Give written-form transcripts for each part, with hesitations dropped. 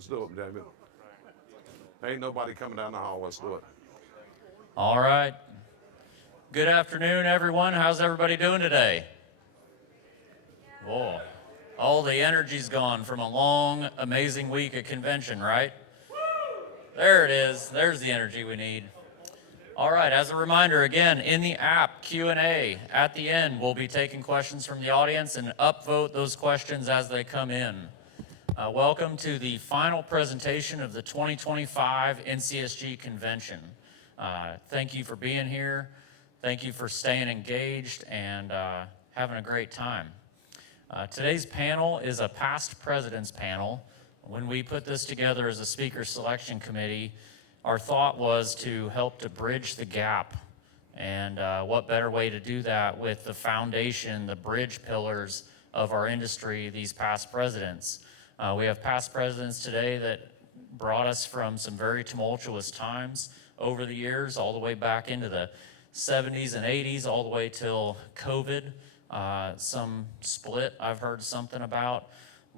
Let's do it, David. Ain't nobody coming down the hall. Let's do it. All right. Good afternoon, everyone. How's everybody doing today? Whoa. All the energy's gone from a long, amazing week at convention, right? There it is. There's the energy we need. All right, as a reminder, again, in the app, Q&A, at the end, we'll be taking questions from the audience and upvote those questions as they come in. Welcome to the final presentation of the 2025 NCSG Convention. Thank you for being here. Thank you for staying engaged and having a great time. Today's panel is a past presidents panel. When we put this together as a speaker selection committee, our thought was to help to bridge the gap. And what better way to do that with the foundation, the bridge pillars of our industry, these past presidents. We have past presidents today that brought us from some very tumultuous times over the years, all the way back into the 70s and 80s, all the way till COVID. Some split I've heard something about.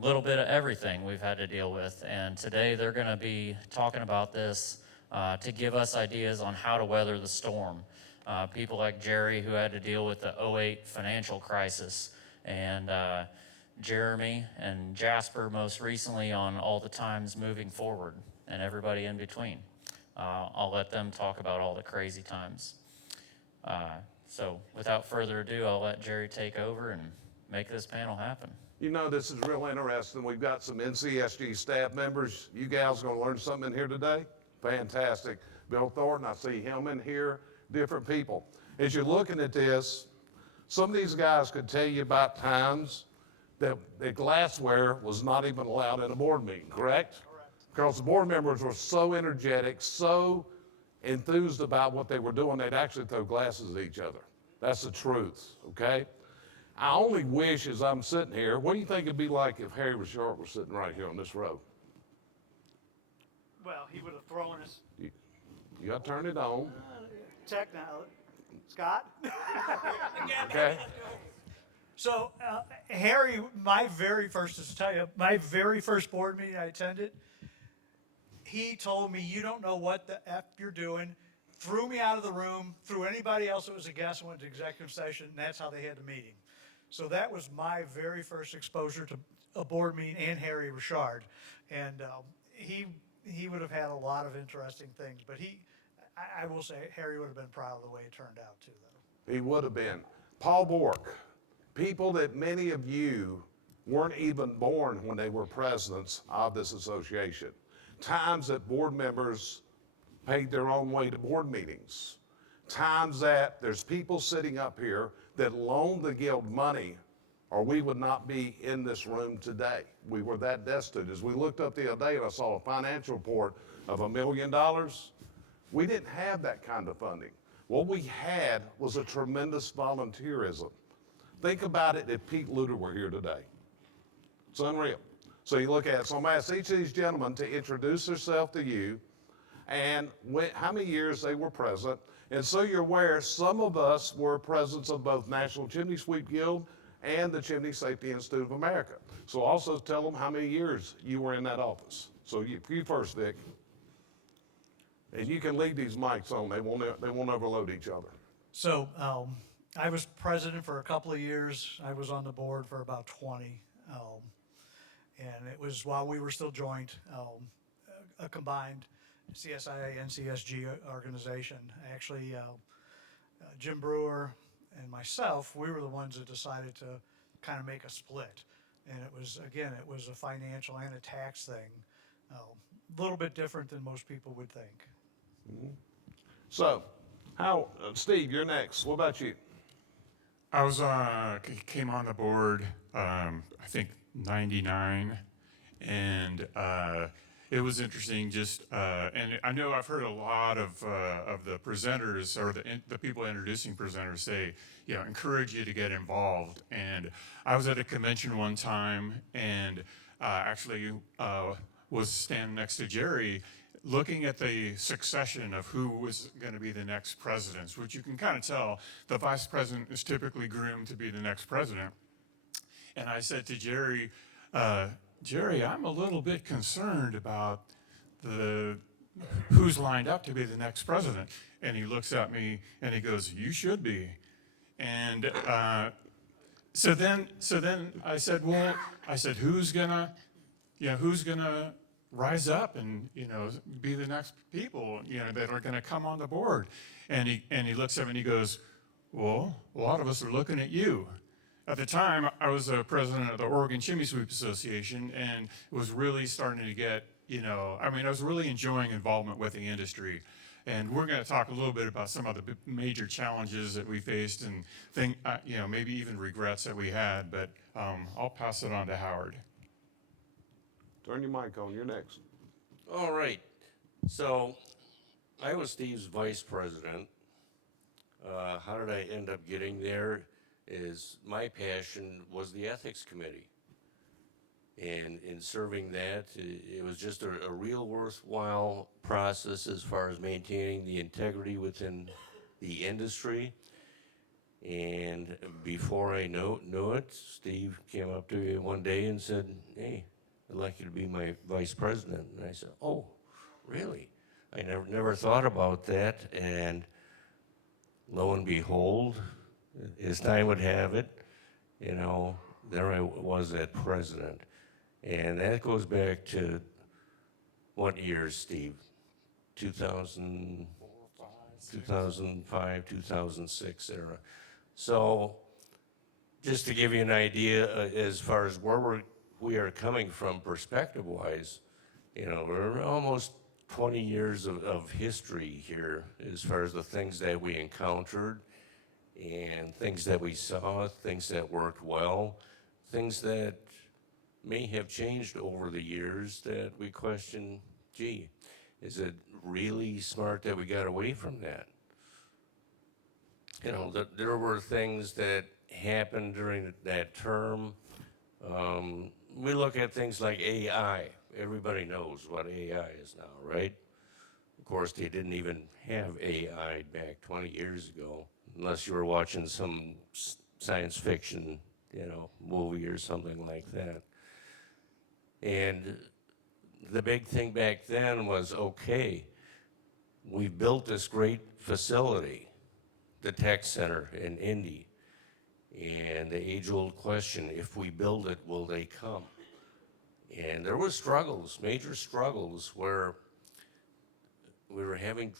A little bit of everything we've had to deal with. And today they're going to be talking about this to give us ideas on how to weather the storm. People like Jerry, who had to deal with the 2008 financial crisis, and Jeremy and Jasper most recently on all the times moving forward, and everybody in between. I'll let them talk about all the crazy times. So without further ado, I'll let Jerry take over and make this panel happen. You know, this is real interesting. We've got some NCSG staff members. You gals going to learn something in here today? Fantastic. Bill Thornton, I see him in here, different people. As you're looking at this, some of these guys could tell you about times that the glassware was not even allowed in a board meeting, correct? Because the board members were so energetic, so enthused about what they were doing, they'd actually throw glasses at each other. That's the truth, okay? I only wish, as I'm sitting here, what do you think it'd be like if Harry Richard was sitting right here on this row? Well, he would have thrown us. You got to turn it on. Check now. Scott? Okay. So, Harry, my very first board meeting I attended, he told me, "You don't know what the F you're doing," threw me out of the room, threw anybody else that was a guest, went to executive session, and that's how they had the meeting. So that was my very first exposure to a board meeting and Harry Richard. And he would have had a lot of interesting things, but I will say Harry would have been proud of the way it turned out too, though. He would have been. Paul Bork, people that many of you weren't even born when they were presidents of this association. Times that board members paid their own way to board meetings. Times that there's people sitting up here that loaned the guild money, or we would not be in this room today. We were that destitute. As we looked up the other day and I saw a financial report of $1 million, we didn't have that kind of funding. What we had was a tremendous volunteerism. Think about it if Pete Luter were here today. It's unreal. So you look at it. So I'm going to ask each of these gentlemen to introduce themselves to you and how many years they were president. And so you're aware, some of us were presidents of both National Chimney Sweep Guild and the Chimney Safety Institute of America. So also tell them how many years you were in that office. So you first, Vic. And you can leave these mics on. They won't overload each other. So I was president for a couple of years. I was on the board for about 20. And it was while we were still joint, a combined CSIA NCSG organization. Actually, Jim Brewer and myself, we were the ones that decided to kind of make a split. And it was a financial and a tax thing. A little bit different than most people would think. Mm-hmm. So, Steve, you're next. What about you? I was came on the board, I think 99, and it was interesting. And I know I've heard a lot of the presenters or the people introducing presenters say, encourage you to get involved. And I was at a convention one time, and actually was standing next to Jerry, looking at the succession of who was going to be the next presidents, which you can kind of tell the vice president is typically groomed to be the next president. And I said to Jerry, Jerry, I'm a little bit concerned about who's lined up to be the next president. And he looks at me and he goes, you should be. And so then I said, well, who's gonna rise up and, be the next people, that are gonna come on the board? And he looks at me and he goes, well, a lot of us are looking at you. At the time, I was president of the Oregon Chimney Sweep Association, and it was really starting to get, I was really enjoying involvement with the industry. And we're going to talk a little bit about some of the major challenges that we faced and maybe even regrets that we had, but I'll pass it on to Howard. Turn your mic on, you're next. All right. So I was Steve's vice president. How did I end up getting there? Is my passion was the ethics committee. And in serving that, it was just a real worthwhile process as far as maintaining the integrity within the industry. And before I knew it, Steve came up to me one day and said, hey, I'd like you to be my vice president. And I said, oh, really? I never thought about that. And lo and behold, as time would have it, there I was at president. And that goes back to what years, Steve? 2005, 2006 era. So just to give you an idea as far as where we are coming from perspective-wise, we're almost 20 years of history here as far as the things that we encountered and things that we saw, things that worked well, things that may have changed over the years that we question, gee, is it really smart that we got away from that? There were things that happened during that term. We look at things like AI. Everybody knows what AI is now, right? Of course, they didn't even have AI back 20 years ago, unless you were watching some science fiction, movie or something like that. And the big thing back then was, okay, we built this great facility, the tech center in Indy. And the age-old question, if we build it, will they come? And there were struggles, major struggles, where we were having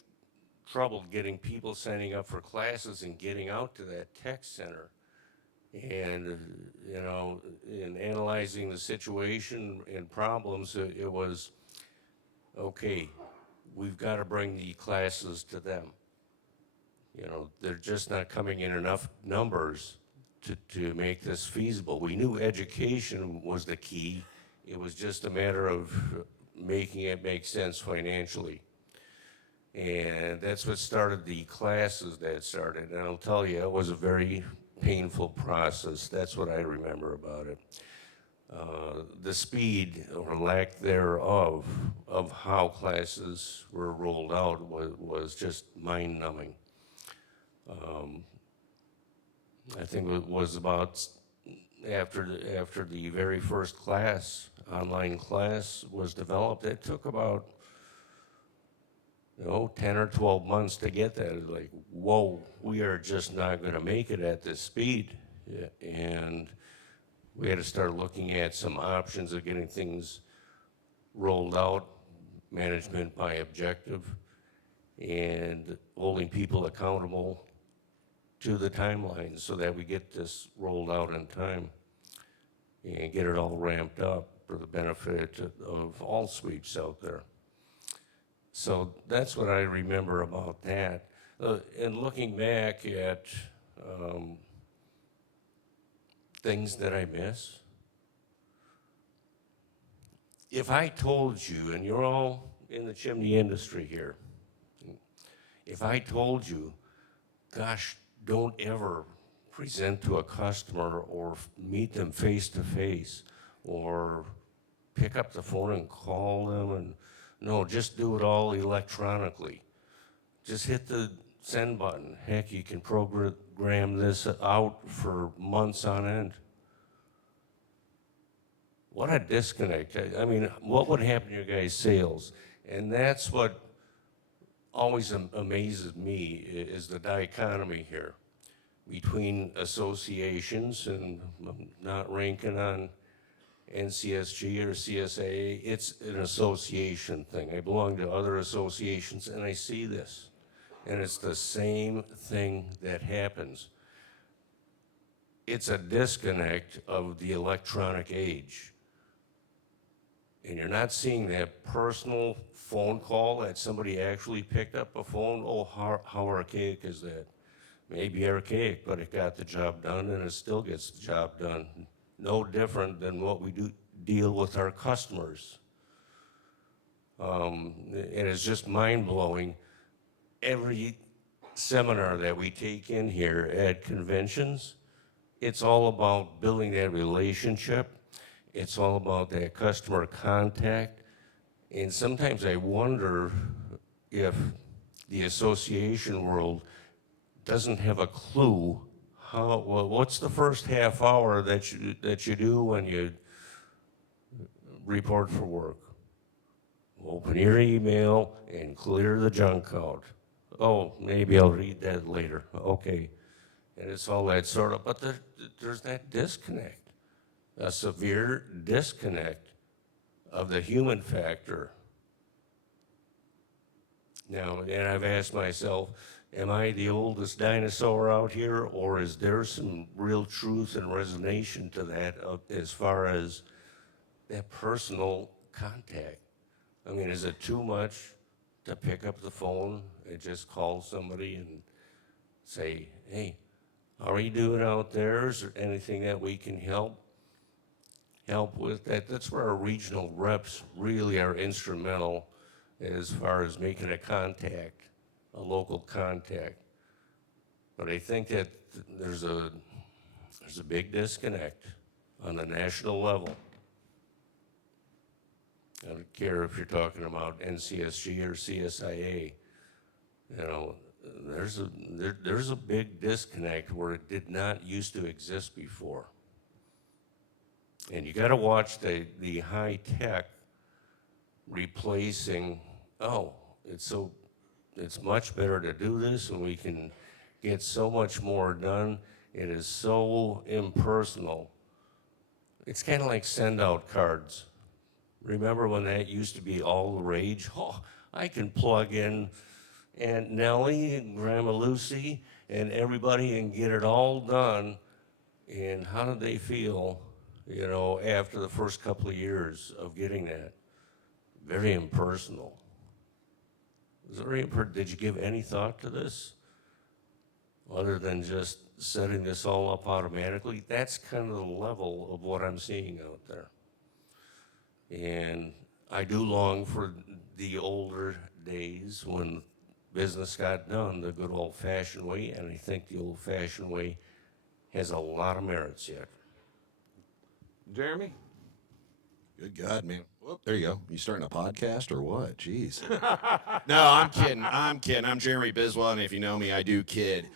trouble getting people signing up for classes and getting out to that tech center. And, in analyzing the situation and problems, it was, okay, we've got to bring the classes to them. They're just not coming in enough numbers to make this feasible. We knew education was the key. It was just a matter of making it make sense financially. And that's what started the classes that started. And I'll tell you, it was a very painful process. That's what I remember about it. The speed or lack thereof of how classes were rolled out was just mind-numbing. I think it was about after the very first class, online class was developed, it took about 10 or 12 months to get that. It's like, whoa, we are just not going to make it at this speed. And we had to start looking at some options of getting things rolled out, management by objective, and holding people accountable to the timeline so that we get this rolled out in time and get it all ramped up for the benefit of all sweeps out there. So that's what I remember about that. And looking back at things that I miss, if I told you, and you're all in the chimney industry here, if I told you, gosh, don't ever present to a customer or meet them face to face or pick up the phone and call them, and no, just do it all electronically. Just hit the send button. Heck, you can program this out for months on end. What a disconnect. I mean, what would happen to your guys' sales? And that's what always amazes me is the dichotomy here between associations, and I'm not ranking on NCSG or CSA, it's an association thing. I belong to other associations and I see this. And it's the same thing that happens. It's a disconnect of the electronic age. And you're not seeing that personal phone call that somebody actually picked up a phone. Oh, how archaic is that? Maybe archaic, but it got the job done and it still gets the job done. No different than what we do deal with our customers. And it's just mind-blowing. Every seminar that we take in here at conventions, it's all about building that relationship. It's all about that customer contact. And sometimes I wonder if the association world doesn't have a clue what's the first half hour that you do when you report for work? Open your email and clear the junk out. Oh, maybe I'll read that later. Okay. And it's all that sort of, but there's that disconnect, a severe disconnect of the human factor. Now, and I've asked myself, am I the oldest dinosaur out here, or is there some real truth and resonation to that as far as that personal contact? I mean, is it too much to pick up the phone and just call somebody and say, hey, how are you doing out there? Is there anything that we can help with? That's where our regional reps really are instrumental as far as making a contact, a local contact. But I think that there's a big disconnect on the national level. I don't care if you're talking about NCSG or CSIA. You know, there's a big disconnect where it did not used to exist before. And you got to watch the high tech replacing. Oh, it's much better to do this, and we can get so much more done. It is so impersonal. It's kind of like send out cards. Remember when that used to be all the rage? Oh, I can plug in Aunt Nellie and Grandma Lucy and everybody and get it all done. And how did they feel, you know, after the first couple of years of getting that? Very impersonal. Did you give any thought to this? Other than just setting this all up automatically? That's kind of the level of what I'm seeing out there. And I do long for the older days when business got done the good old-fashioned way, and I think the old-fashioned way has a lot of merits yet. Jeremy? Good God, man. Whoop, there you go. You starting a podcast or what? Jeez. No, I'm kidding. I'm Jeremy Biswell, and if you know me, I do kid.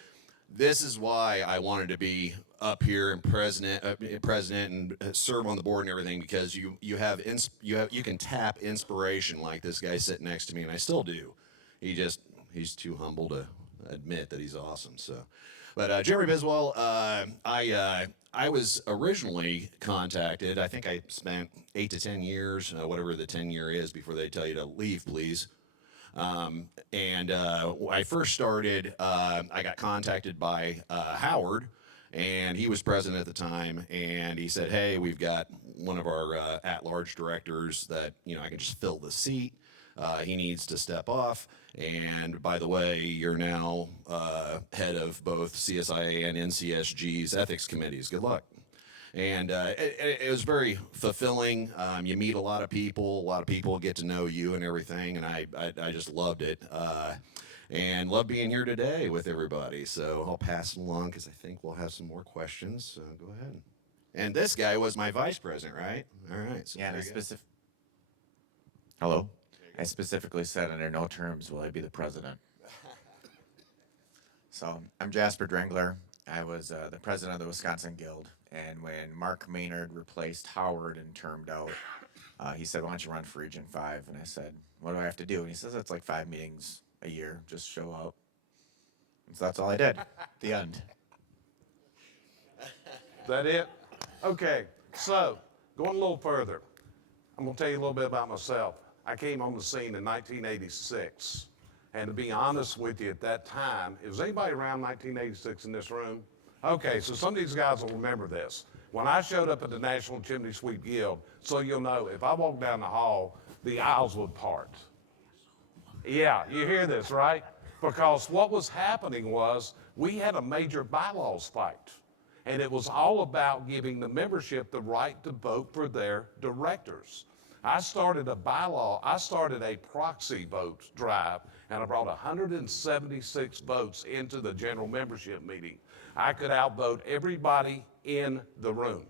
This is why I wanted to be up here and president and serve on the board and everything, because you can tap inspiration like this guy sitting next to me, and I still do. He's too humble to admit that he's awesome. So, but Jeremy Biswell, I was originally contacted. I think I spent 8 to 10 years, whatever the 10-year is, before they tell you to leave, please. When I first started, I got contacted by Howard, and he was president at the time, and he said, hey, we've got one of our at-large directors that, I can just fill the seat. He needs to step off, and by the way, you're now head of both CSIA and NCSG's ethics committees. Good luck. And it was very fulfilling. You meet a lot of people get to know you and everything, and I just loved it. And love being here today with everybody. So I'll pass it along because I think we'll have some more questions. So go ahead. And this guy was my vice president, right? All right. So Yeah, and Hello? I specifically said under no terms will I be the president. So I'm Jasper Drengler. I was the president of the Wisconsin Guild And when Mark Maynard replaced Howard and termed out, he said, "Why don't you run for Region 5?" And I said, "What do I have to do?" And he says, "It's like 5 meetings a year. Just show up." And so that's all I did. The end. That it? Okay, so going a little further, I'm gonna tell you a little bit about myself. I came on the scene in 1986. And to be honest with you, at that time, was anybody around 1986 in this room? Okay, so some of these guys will remember this. When I showed up at the National Chimney Sweep Guild, so you'll know, if I walked down the hall, the aisles would part. Yeah, you hear this, right? Because what was happening was we had a major bylaws fight. And it was all about giving the membership the right to vote for their directors. I started a proxy vote drive, and I brought 176 votes into the general membership meeting. I could outvote everybody in the room.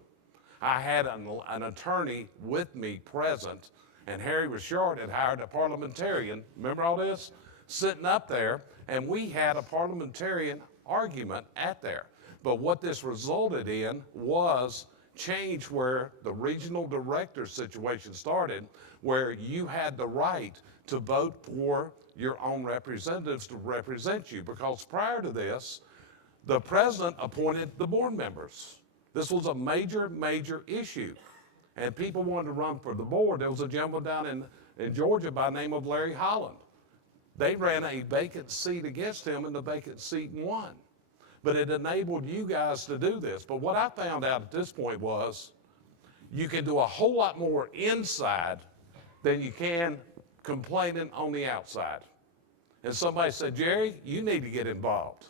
I had an attorney with me present, and Harry Richard had hired a parliamentarian, remember all this? Sitting up there, and we had a parliamentarian argument at there. But what this resulted in was change where the regional director situation started, where you had the right to vote for your own representatives to represent you. Because prior to this, the president appointed the board members. This was a major, major issue. And people wanted to run for the board. There was a gentleman down in Georgia by the name of Larry Holland. They ran a vacant seat against him, and the vacant seat won. But it enabled you guys to do this. But what I found out at this point was you can do a whole lot more inside than you can complaining on the outside. And somebody said, "Jerry, you need to get involved."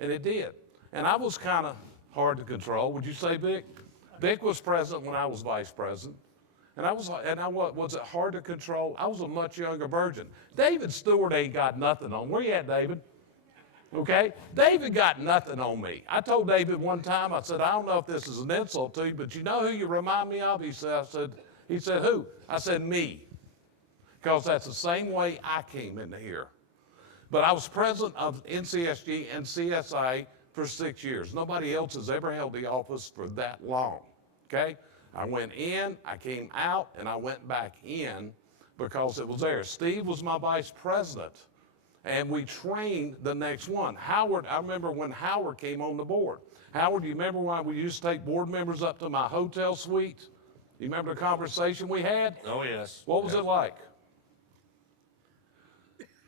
And it did. And I was kind of hard to control. Would you say, Vic? Vic was president when I was vice president. And was it hard to control? I was a much younger virgin. David Stewart ain't got nothing on. Where you at, David? Okay? David got nothing on me. I told David one time, I said, "I don't know if this is an insult to you, but you know who you remind me of?" He said, "Who?" I said, "Me." Because that's the same way I came into here. But I was president of NCSG and CSI for 6 years. Nobody else has ever held the office for that long. Okay? I went in, I came out, and I went back in because it was there. Steve was my vice president. And we trained the next one. Howard, I remember when Howard came on the board. Howard, do you remember when we used to take board members up to my hotel suite? You remember the conversation we had? Oh, yes. What was it like?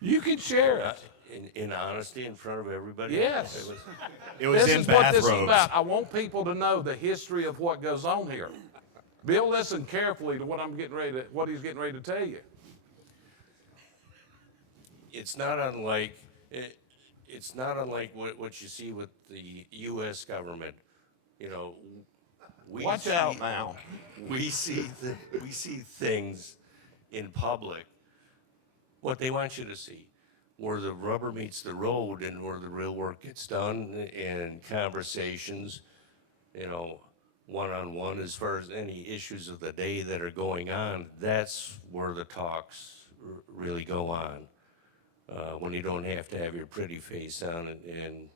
You can share it. In honesty in front of everybody? Yes. It was This in is what this is bathrobes. about. I want people to know the history of what goes on here. Bill, listen carefully to what he's getting ready to tell you. It's not unlike what you see with the U.S. government. You know, Watch out now. We see things in public, what they want you to see, where the rubber meets the road and where the real work gets done, and conversations, you know, one-on-one as far as any issues of the day that are going on. That's where the talks really go on. When you don't have to have your pretty face on and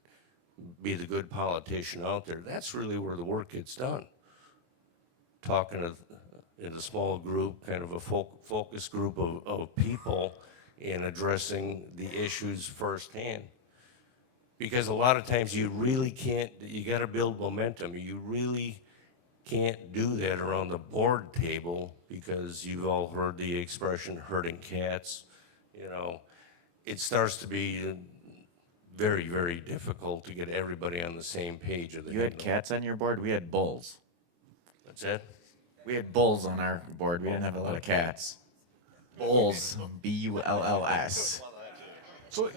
be the good politician out there, that's really where the work gets done. Talking in a small group, kind of a focus group of people, and addressing the issues firsthand. Because a lot of times you really can't, you got to build momentum. You really can't do that around the board table, because you've all heard the expression herding cats. You know, it starts to be very, very difficult to get everybody on the same page. You had cats on your board? We had bulls. That's it? We had bulls on our board. We didn't have a lot of cats. Bulls. Bulls. So,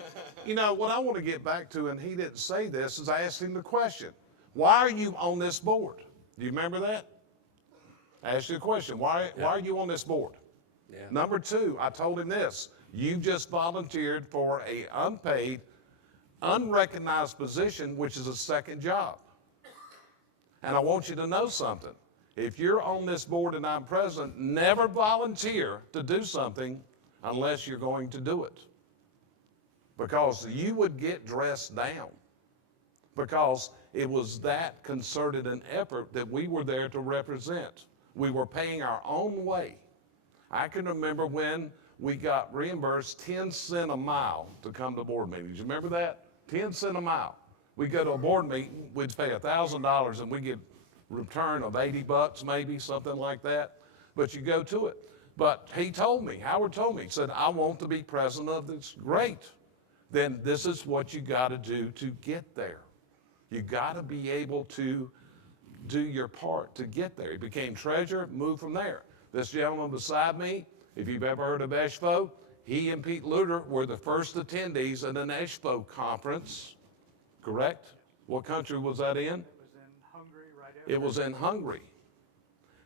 you know, what I want to get back to, and he didn't say this, is I asked him the question, why are you on this board? Do you remember that? I asked you the question, why are you on this board? Yeah. Number two, I told him this, you just volunteered for a unpaid, unrecognized position, which is a second job. And I want you to know something. If you're on this board and I'm president, never volunteer to do something unless you're going to do it. Because you would get dressed down. because it was that concerted an effort that we were there to represent. We were paying our own way. I can remember when we got reimbursed 10 cents a mile to come to board meetings. You remember that? 10 cents a mile. We go to a board meeting, we'd pay $1,000 and we get return of 80 bucks maybe, something like that. But you go to it. But he told me, Howard told me, he said, I want to be president of this. Great. Then this is what you got to do to get there. You got to be able to do your part to get there. He became treasurer, moved from there. This gentleman beside me, if you've ever heard of ESHFO, he and Pete Luter were the first attendees at an ESHFO conference, correct? What country was that in? It was in Hungary, right? It was in Hungary.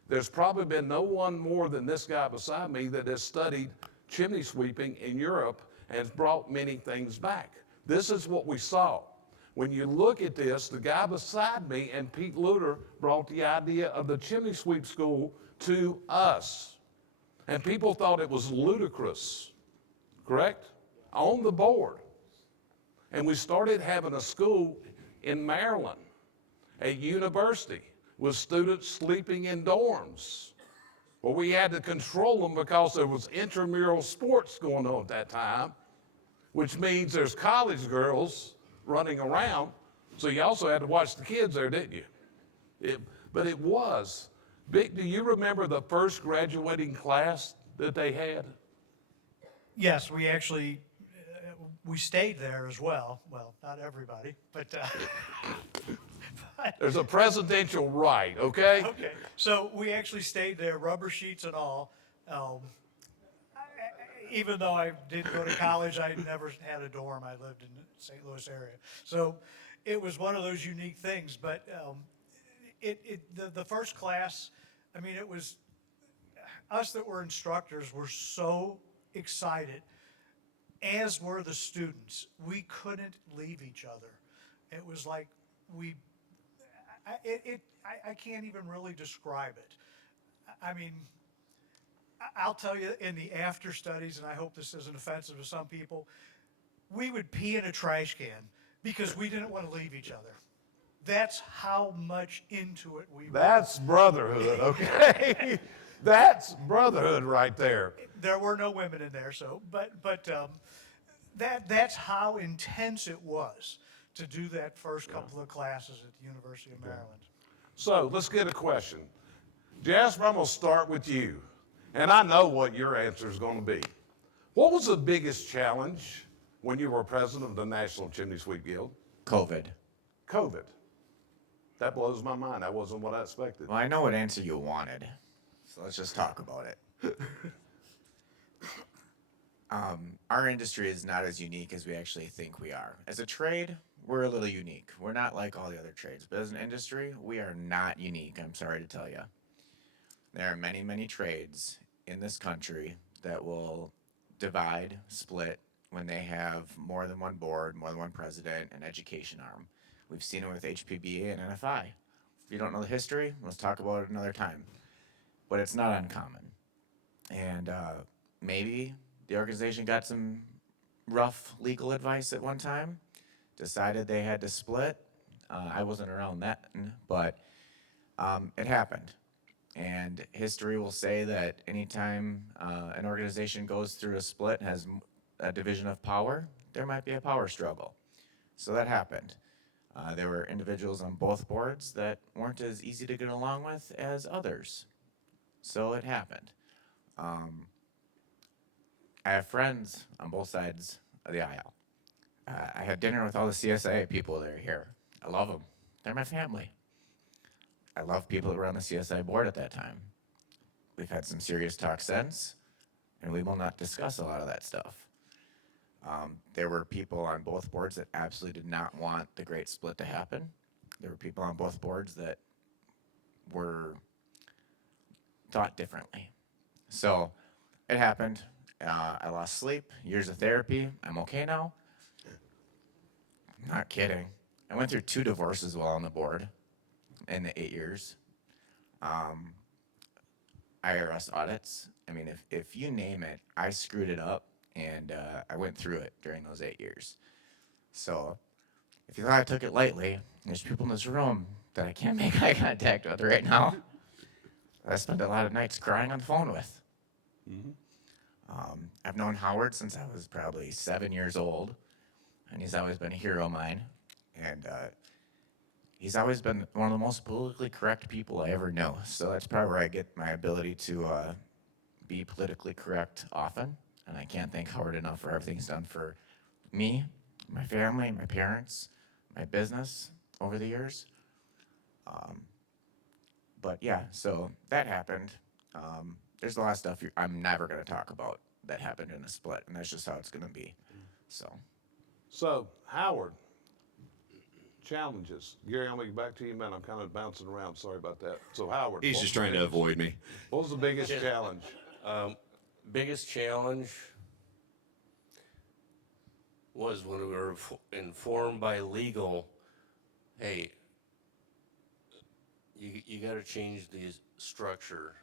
There's probably been no one more than this guy beside me that has studied chimney sweeping in Europe and has brought many things back. This is what we saw. When you look at this, the guy beside me and Pete Luter brought the idea of the chimney sweep school to us. And people thought it was ludicrous, correct? On the board. And we started having a school in Maryland, a university, with students sleeping in dorms. Well, we had to control them because there was intramural sports going on at that time, which means there's college girls running around. So you also had to watch the kids there, didn't you? But it was. Vic, do you remember the first graduating class that they had? Yes, we actually, we stayed there as well. Well, not everybody, but, There's a presidential right, okay? okay. So we actually stayed there, rubber sheets and all. Even though I didn't go to college, I never had a dorm. I lived in the St. Louis area. So it was one of those unique things. But the first class, I mean, it was us that were instructors were so excited, as were the students. We couldn't leave each other. It was like I can't even really describe it. I mean, I'll tell you in the after studies, and I hope this isn't offensive to some people, we would pee in a trash can because we didn't want to leave each other. That's how much into it we were. That's brotherhood, okay? That's brotherhood right there. There were no women in there, so that's how intense it was to do that first couple of classes at the University of Maryland. So let's get a question. Jasper, I'm going to start with you. And I know what your answer is going to be. What was the biggest challenge when you were president of the National Chimney Sweep Guild? COVID. COVID. That blows my mind. That wasn't what I expected. Well, I know what answer you wanted, so let's just talk about it. Our industry is not as unique as we actually think we are. As a trade, we're a little unique. We're not like all the other trades, but as an industry, we are not unique, I'm sorry to tell you. There are many, many trades in this country that will divide, split, when they have more than one board, more than one president, and education arm. We've seen it with HPBA and NFI. If you don't know the history, let's talk about it another time. But it's not uncommon. And maybe the organization got some rough legal advice at one time, decided they had to split. I wasn't around then, but it happened. And history will say that anytime an organization goes through a split, has a division of power, there might be a power struggle. So that happened. There were individuals on both boards that weren't as easy to get along with as others. So it happened. I have friends on both sides of the aisle. I had dinner with all the CSIA people that are here. I love them. They're my family. I love people that were on the CSI board at that time. We've had some serious talk since, and we will not discuss a lot of that stuff. There were people on both boards that absolutely did not want the great split to happen. There were people on both boards that were thought differently. So it happened. I lost sleep, years of therapy. I'm okay now. Not kidding. I went through 2 divorces while on the board in the 8 years. IRS audits. I mean, if you name it, I screwed it up, and I went through it during those 8 years. So if you thought I took it lightly, there's people in this room that I can't make eye contact with right now. I spend a lot of nights crying on the phone with. I've known Howard since I was probably 7 years old, and he's always been a hero of mine. And he's always been one of the most politically correct people I ever know. So that's probably where I get my ability to be politically correct often. And I can't thank Howard enough for everything he's done for me, my family, my parents, my business over the years. But yeah, so that happened. There's a lot of stuff I'm never going to talk about that happened in a split, and that's just how it's going to be. So, Howard, challenges. Gary, I'm going to get back to you, man. I'm kind of bouncing around. Sorry about that. So, Howard. He's what just was the trying to biggest- avoid me. What was the biggest challenge? Biggest challenge was when we were informed by legal, hey, you got to change the structure.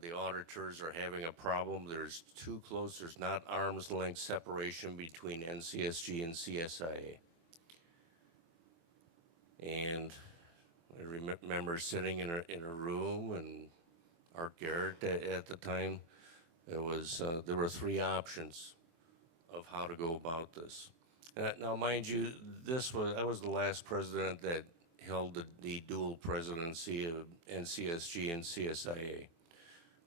The auditors are having a problem. There's too close. There's not arm's length separation between NCSG and CSIA. And I remember sitting in a room, and Art Garrett at the time, there were three options of how to go about this. Now, mind you, I was the last president that held the dual presidency of NCSG and CSIA,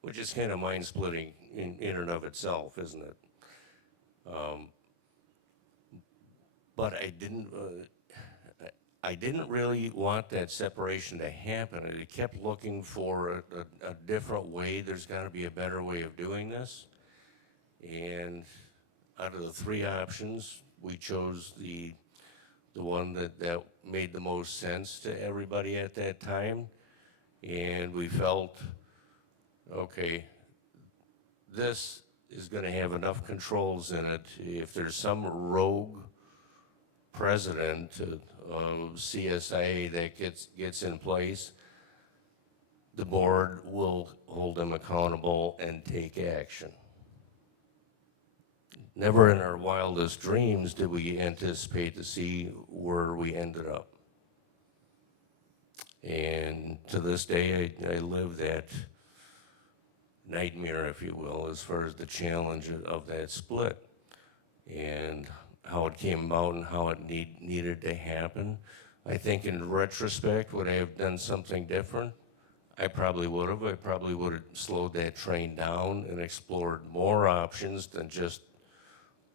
which is kind of mind-splitting in and of itself, isn't it? But I didn't really want that separation to happen. I kept looking for a different way. There's got to be a better way of doing this. And out of the three options, we chose the one that made the most sense to everybody at that time. And we felt, okay, this is going to have enough controls in it. If there's some rogue president of CSIA that gets in place, the board will hold them accountable and take action. Never in our wildest dreams did we anticipate to see where we ended up. And to this day, I live that nightmare, if you will, as far as the challenge of that split and how it came about and how it needed to happen. I think in retrospect, would I have done something different? I probably would have. I probably would have slowed that train down and explored more options than just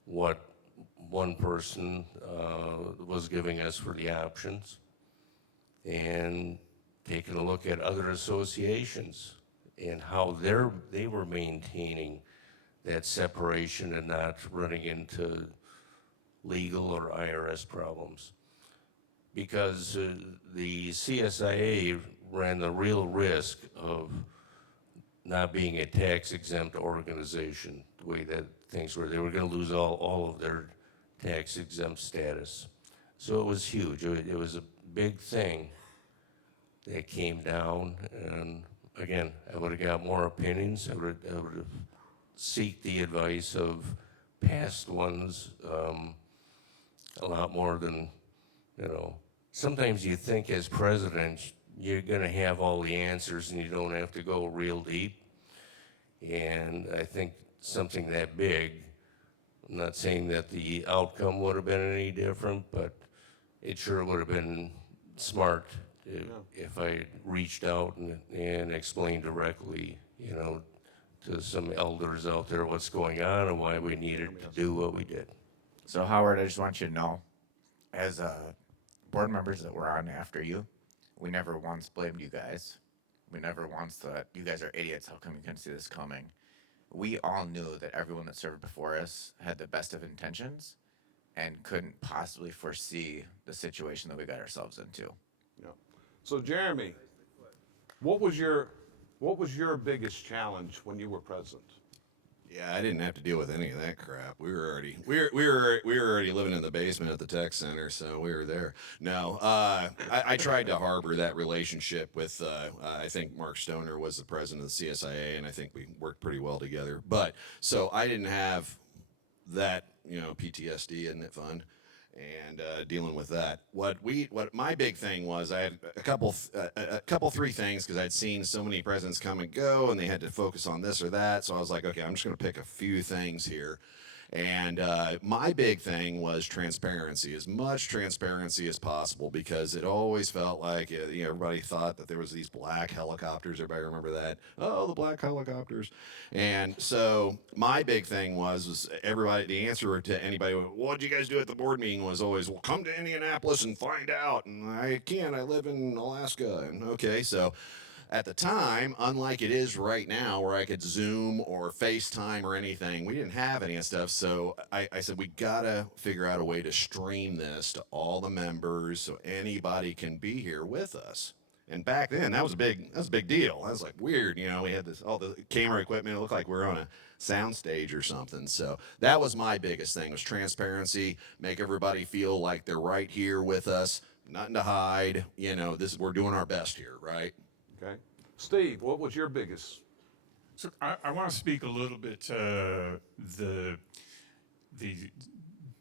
what one person was giving us for the options, and taking a look at other associations and how they were maintaining that separation and not running into legal or IRS problems. Because the CSIA ran the real risk of not being a tax-exempt organization, the way that things were. They were going to lose all of their tax-exempt status. So it was huge. It was a big thing that came down. And again, I would have got more opinions. I would have seeked the advice of past ones a lot more than, sometimes you think as president, you're going to have all the answers and you don't have to go real deep. And I think something that big, I'm not saying that the outcome would have been any different, but it sure would have been smart if I reached out and explained directly, to some elders out there what's going on and why we needed to do what we did. So Howard, I just want you to know, as board members that were on after you, we never once blamed you guys. We never once thought, you guys are idiots, how come you couldn't see this coming? We all knew that everyone that served before us had the best of intentions and couldn't possibly foresee the situation that we got ourselves into. Yeah. So, Jeremy, what was your biggest challenge when you were president? Yeah, I didn't have to deal with any of that crap. We were already living in the basement at the tech center, so we were there. No, I tried to harbor that relationship with. I think Mark Stoner was the president of the CSIA, and I think we worked pretty well together. But so I didn't have that, PTSD, isn't it fun? and dealing with that. What my big thing was, I had a couple three things, because I'd seen so many presidents come and go, and they had to focus on this or that. So I was like, okay, I'm just going to pick a few things here. And my big thing was transparency, as much transparency as possible, because it always felt like everybody thought that there was these black helicopters. Everybody remember that? Oh, the black helicopters. And so my big thing was everybody. The answer to anybody, what did you guys do at the board meeting, was always, well, come to Indianapolis and find out. And I can't. I live in Alaska. And okay, so. At the time, unlike it is right now, where I could Zoom or FaceTime or anything, we didn't have any of that stuff. So I said, we gotta figure out a way to stream this to all the members so anybody can be here with us. And back then, that was a big deal. That was like weird, we had all the camera equipment. It looked like we were on a sound stage or something. So that was my biggest thing, was transparency, make everybody feel like they're right here with us, nothing to hide. We're doing our best here, right? Okay. Steve, what was your biggest? So I want to speak a little bit to the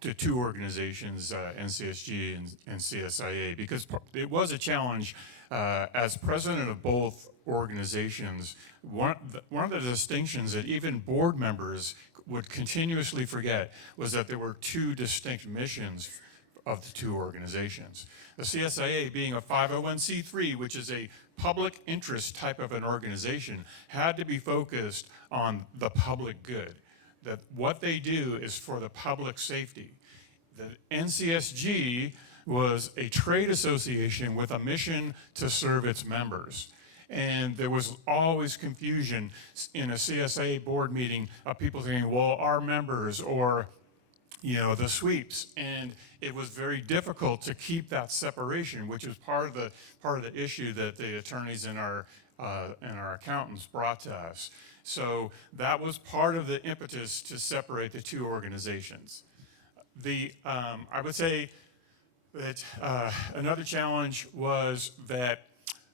two organizations, NCSG and CSIA, because it was a challenge. As president of both organizations, one of the distinctions that even board members would continuously forget was that there were two distinct missions of the two organizations. The CSIA, being a 501c3, which is a public interest type of an organization, had to be focused on the public good, that what they do is for the public safety. The NCSG was a trade association with a mission to serve its members. And there was always confusion in a CSIA board meeting of people saying, well, our members, or the sweeps, and it was very difficult to keep that separation, which was part of the issue that the attorneys and our accountants brought to us. So that was part of the impetus to separate the two organizations. I would say that another challenge was that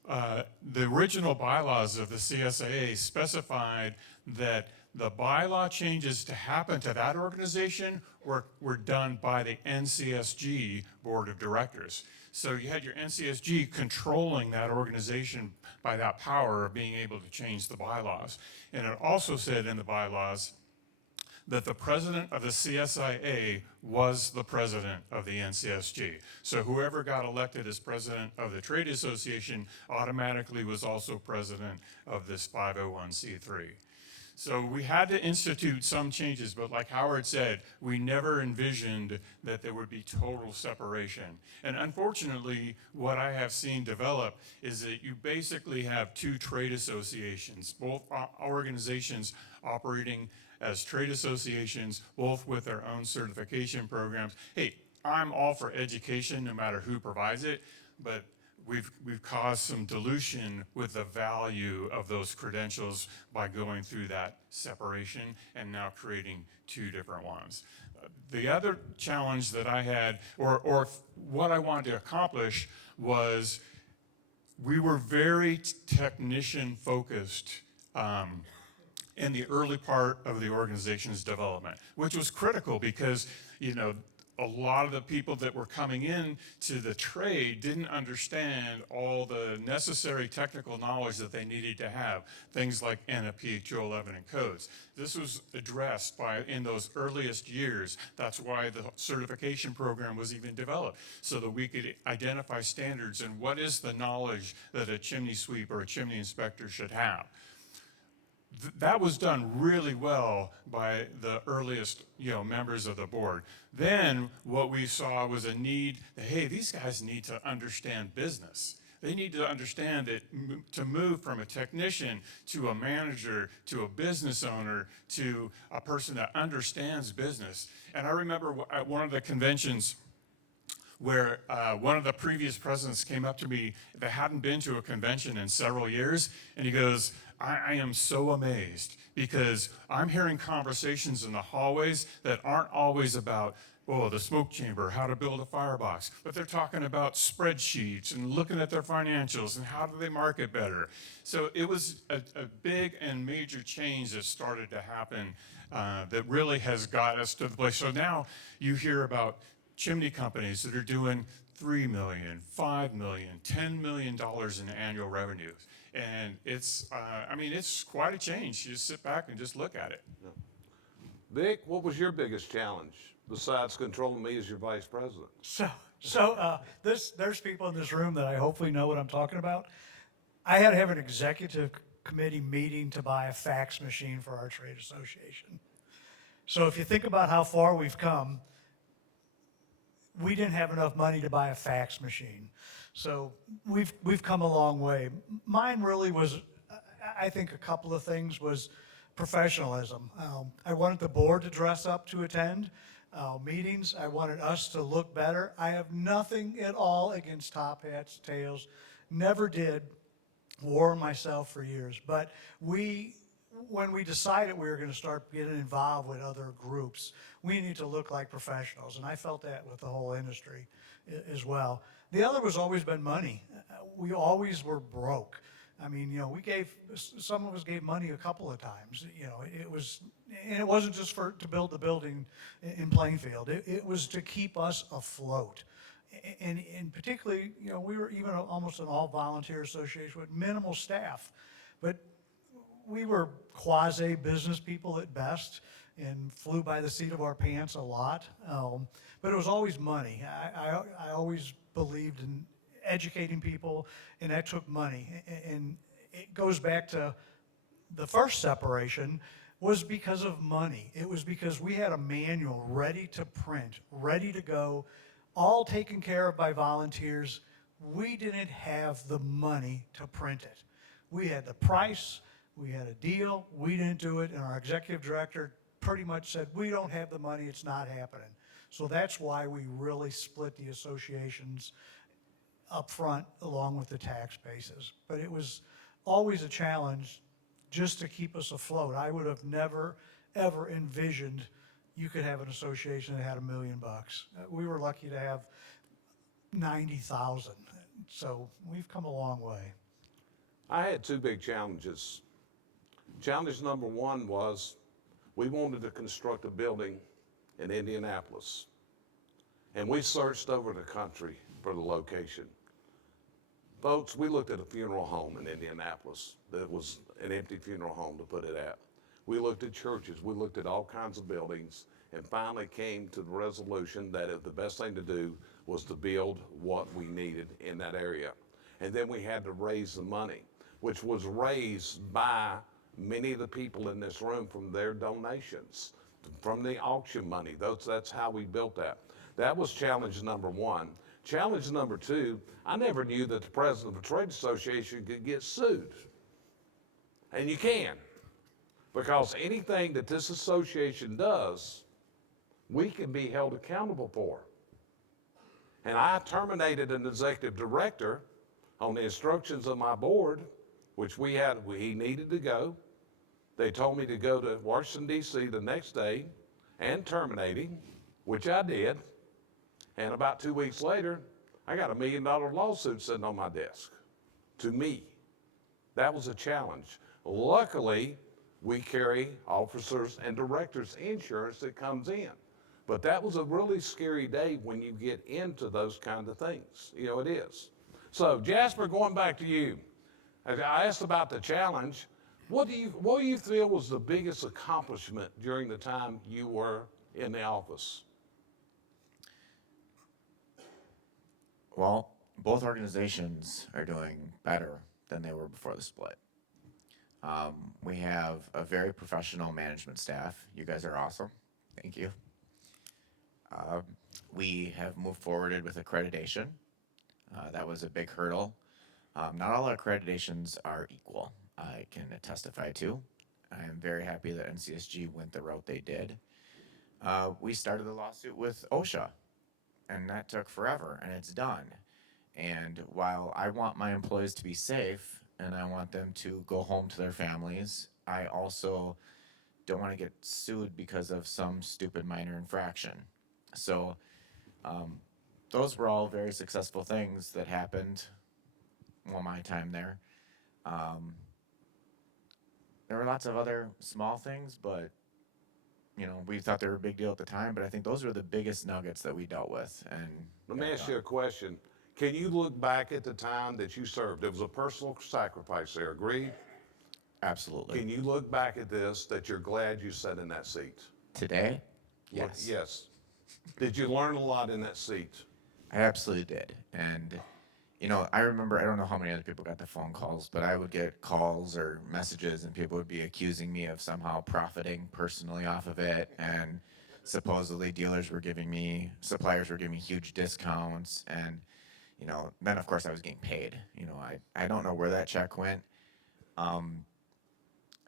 the original bylaws of the CSIA specified that the bylaw changes to happen to that organization were done by the NCSG Board of Directors. So you had your NCSG controlling that organization by that power of being able to change the bylaws. And it also said in the bylaws that the president of the CSIA was the president of the NCSG. So whoever got elected as president of the trade association automatically was also president of this 501c3. So we had to institute some changes, but like Howard said, we never envisioned that there would be total separation. And unfortunately, what I have seen develop is that you basically have two trade associations, both organizations operating as trade associations, both with their own certification programs. Hey, I'm all for education no matter who provides it, but we've caused some dilution with the value of those credentials by going through that separation and now creating two different ones. The other challenge that I had, or what I wanted to accomplish, was we were very technician focused in the early part of the organization's development, which was critical because, a lot of the people that were coming in to the trade didn't understand all the necessary technical knowledge that they needed to have, things like NFP 211 and codes. This was addressed in those earliest years. That's why the certification program was even developed, so that we could identify standards and what is the knowledge that a chimney sweep or a chimney inspector should have. That was done really well by the earliest, members of the board. Then what we saw was a need that, hey, these guys need to understand business. They need to understand that to move from a technician to a manager to a business owner to a person that understands business. And I remember at one of the conventions where one of the previous presidents came up to me that hadn't been to a convention in several years, and he goes, I am so amazed because I'm hearing conversations in the hallways that aren't always about, the smoke chamber, how to build a firebox, but they're talking about spreadsheets and looking at their financials and how do they market better. So it was a big and major change that started to happen that really has got us to the place. So now you hear about chimney companies that are doing $3 million, $5 million, $10 million in annual revenue. And it's, I mean, it's quite a change. You just sit back and just look at it. Vic, what was your biggest challenge besides controlling me as your vice president? There's people in this room that I hopefully know what I'm talking about. I had to have an executive committee meeting to buy a fax machine for our trade association. So if you think about how far we've come, we didn't have enough money to buy a fax machine. So we've come a long way. Mine really was, I think a couple of things was professionalism. I wanted the board to dress up to attend meetings. I wanted us to look better. I have nothing at all against top hats, tails, never did. Wore myself for years. But when we decided we were going to start getting involved with other groups, we need to look like professionals. And I felt that with the whole industry as well. The other was always been money. We always were broke. I mean, some of us gave money a couple of times. And it wasn't just to build the building in Plainfield. It was to keep us afloat. And particularly, we were even almost an all-volunteer association with minimal staff. But we were quasi-business people at best and flew by the seat of our pants a lot. But it was always money. I always believed in educating people, and that took money. And it goes back to the first separation was because of money. It was because we had a manual ready to print, ready to go, all taken care of by volunteers. We didn't have the money to print it. We had the price, we had a deal, we didn't do it, and our executive director pretty much said, we don't have the money, it's not happening. So that's why we really split the associations up front along with the tax bases. But it was always a challenge just to keep us afloat. I would have never, ever envisioned you could have an association that had $1 million. We were lucky to have 90,000. So we've come a long way. I had two big challenges. Challenge number one was we wanted to construct a building in Indianapolis. And we searched over the country for the location. Folks, we looked at a funeral home in Indianapolis that was an empty funeral home to put it at. We looked at churches, we looked at all kinds of buildings, and finally came to the resolution that the best thing to do was to build what we needed in that area. And then we had to raise the money, which was raised by many of the people in this room from their donations, from the auction money. That's how we built that. That was challenge number one. Challenge number two, I never knew that the president of a trade association could get sued. And you can, because anything that this association does, we can be held accountable for. And I terminated an executive director on the instructions of my board, which he needed to go. They told me to go to Washington, D.C. the next day and terminate him, which I did. And about 2 weeks later, I got $1 million lawsuit sitting on my desk to me. That was a challenge. Luckily, we carry officers and directors insurance that comes in. But that was a really scary day when you get into those kind of things. It is. So Jasper, going back to you, I asked about the challenge. What do you feel was the biggest accomplishment during the time you were in the office? Well, both organizations are doing better than they were before the split. We have a very professional management staff. You guys are awesome. Thank you. We have moved forward with accreditation. That was a big hurdle. Not all accreditations are equal, I can testify to. I am very happy that NCSG went the route they did. We started the lawsuit with OSHA, and that took forever, and it's done. And while I want my employees to be safe, and I want them to go home to their families, I also don't want to get sued because of some stupid minor infraction. So those were all very successful things that happened while my time there. There were lots of other small things, but we thought they were a big deal at the time, but I think those were the biggest nuggets that we dealt with. And Let me got ask you done. a question. Can you look back at the time that you served? It was a personal sacrifice there, agreed? Absolutely. Can you look back at this that you're glad you sat in that seat? Today, Look- yes. Yes. Did you learn a lot in that seat? I absolutely did. And, I remember, I don't know how many other people got the phone calls, but I would get calls or messages and people would be accusing me of somehow profiting personally off of it. And supposedly suppliers were giving me huge discounts. And, then of course I was getting paid. I don't know where that check went.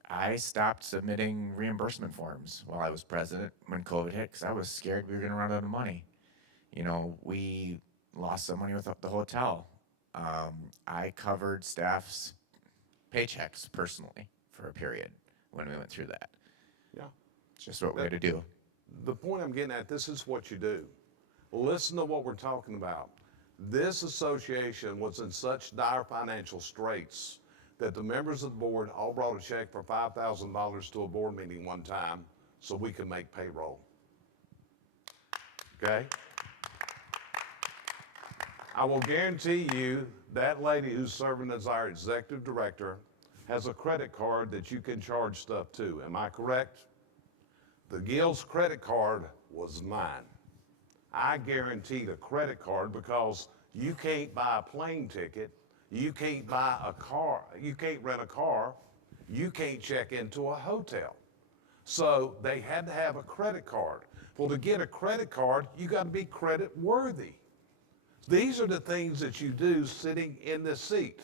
I stopped submitting reimbursement forms while I was president when COVID hit because I was scared we were going to run out of money. We lost some money with the hotel. I covered staff's paychecks personally for a period when we went through that. Yeah. It's just what we had to do. The point I'm getting at, this is what you do. Listen to what we're talking about. This association was in such dire financial straits that the members of the board all brought a check for $5,000 to a board meeting one time so we could make payroll. Okay? I will guarantee you that lady who's serving as our executive director has a credit card that you can charge stuff to. Am I correct? The Guild's credit card was mine. I guaranteed a credit card because you can't buy a plane ticket, you can't buy a car, you can't rent a car, you can't check into a hotel. So they had to have a credit card. Well, to get a credit card, you got to be credit worthy. These are the things that you do sitting in this seat.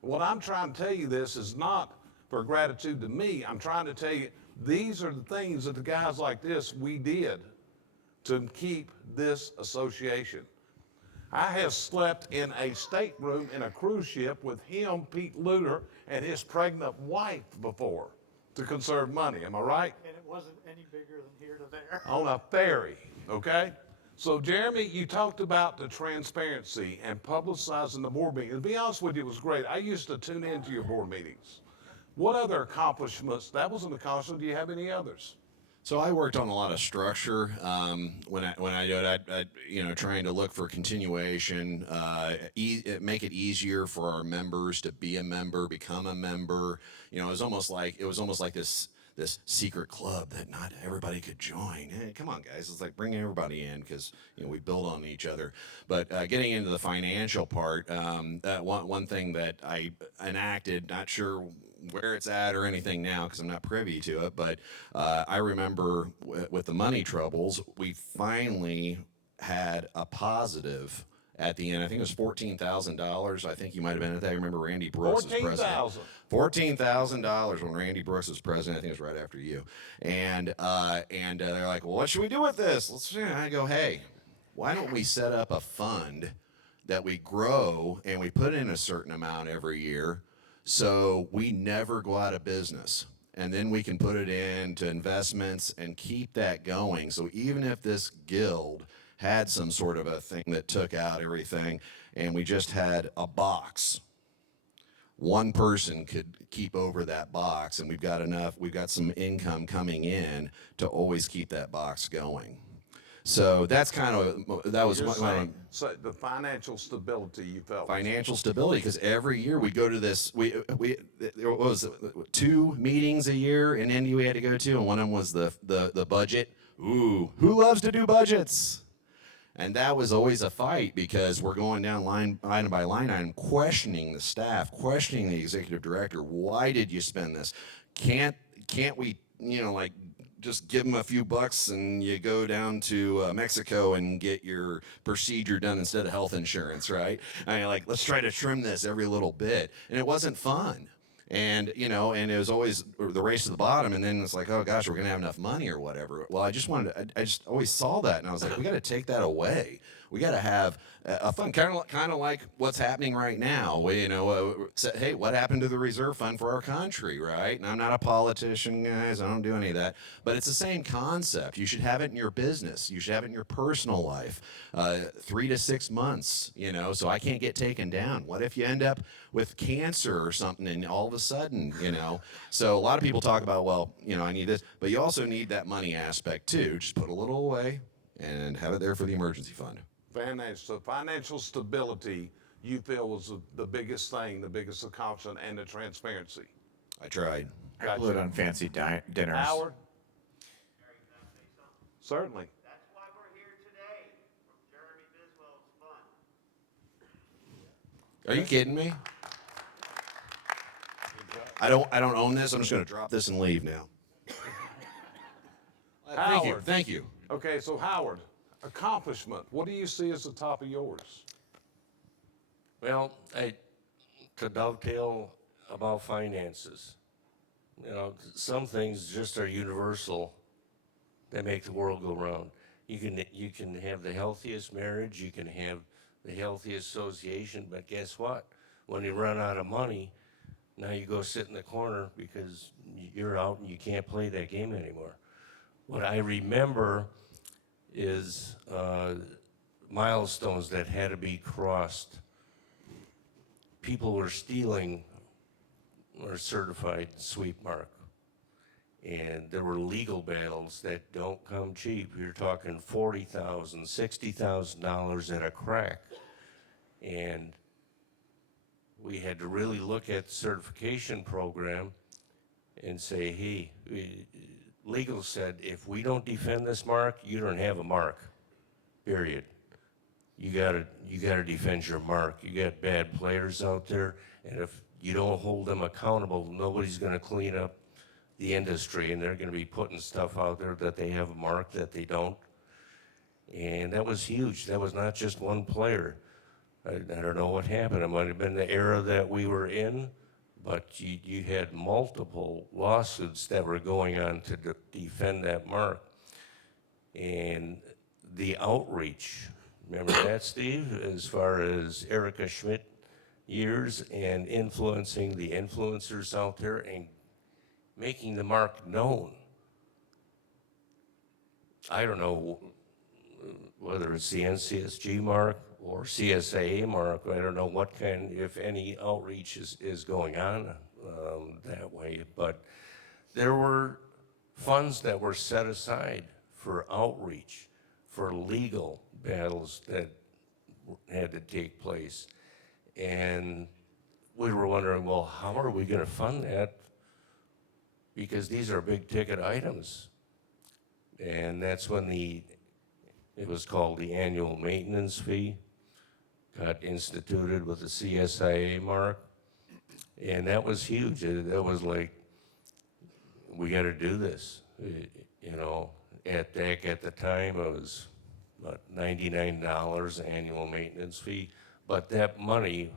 What I'm trying to tell you this is not for gratitude to me. I'm trying to tell you these are the things that the guys like this we did to keep this association. I have slept in a stateroom in a cruise ship with him, Pete Luter, and his pregnant wife before to conserve money. Am I right? And it wasn't any bigger than here to there. On a ferry, okay? So, Jeremy, you talked about the transparency and publicizing the board meeting. To be honest with you, it was great. I used to tune into your board meetings. What other accomplishments? That was an accomplishment. Do you have any others? So I worked on a lot of structure when I did it. Trying to look for continuation, make it easier for our members to be a member, become a member. It was almost like this secret club that not everybody could join. Hey, come on, guys, it's like bringing everybody in because we build on each other. But getting into the financial part, one thing that I enacted, not sure where it's at or anything now because I'm not privy to it, but I remember with the money troubles, we finally had a positive at the end. I think it was $14,000. I think you might have been at that. I remember Randy Brooks was president. $14,000 when Randy Brooks was president. I think it was right after you. And they're like, well, what should we do with this? I go, hey, why don't we set up a fund that we grow and we put in a certain amount every year so we never go out of business. And then we can put it into investments and keep that going. So even if this guild had some sort of a thing that took out everything and we just had a box, one person could keep over that box, and we've got some income coming in to always keep that box going. So that was You're my saying, so the financial stability you felt. financial stability, because every year we go to this, there was 2 meetings a year in Indy we had to go to, and one of them was the budget. Ooh, who loves to do budgets? And that was always a fight because we're going down line item by line item, questioning the staff, questioning the executive director. Why did you spend this? Can't we, just give them a few bucks and you go down to Mexico and get your procedure done instead of health insurance, right? Let's try to trim this every little bit. And it wasn't fun. And it was always the race to the bottom, and then it's like, oh gosh, we're gonna have enough money or whatever. Well, I just always saw that, and I was like, we got to take that away. We got to have a fun, kind of like what's happening right now. Say, hey, what happened to the reserve fund for our country, right? And I'm not a politician, guys. I don't do any of that. But it's the same concept. You should have it in your business. You should have it in your personal life. 3 to 6 months, so I can't get taken down. What if you end up with cancer or something and all of a sudden, So a lot of people talk about, well, I need this, but you also need that money aspect too. Just put a little away and have it there for the emergency fund. Financial stability, you feel was the biggest thing, the biggest accomplishment, and the transparency. I tried. I blew it on fancy dinners. Howard? Certainly. That's why we're here today, from Jeremy Biswell's fund. Are you kidding me? I don't own this. I'm just going to drop this and leave now. Thank you. Howard. Thank you. Okay, so Howard, accomplishment. What do you see as the top of yours? Well, to dovetail about finances, some things just are universal that make the world go round. You can have the healthiest marriage, you can have the healthiest association, but guess what? When you run out of money, now you go sit in the corner because you're out and you can't play that game anymore. What I remember is milestones that had to be crossed. People were stealing our certified sweep mark. And there were legal battles that don't come cheap. You're talking $40,000, $60,000 at a crack. And we had to really look at the certification program and say, hey, legal said, if we don't defend this mark, you don't have a mark, period. You gotta defend your mark. You got bad players out there, and if you don't hold them accountable, nobody's gonna clean up the industry, and they're gonna be putting stuff out there that they have a mark that they don't. And that was huge. That was not just one player. I don't know what happened. It might have been the era that we were in, but you had multiple lawsuits that were going on to defend that mark. And the outreach, remember that, Steve, as far as Erica Schmidt years and influencing the influencers out there and making the mark known. I don't know whether it's the NCSG mark or CSAA mark. I don't know what kind, if any, outreach is going on that way. But there were funds that were set aside for outreach, for legal battles that had to take place. And we were wondering, well, how are we going to fund that? Because these are big ticket items. And that's when it was called the annual maintenance fee, got instituted with the CSIA mark. And that was huge. That was like, we got to do this. At DEC at the time, it was about $99 annual maintenance fee. But that money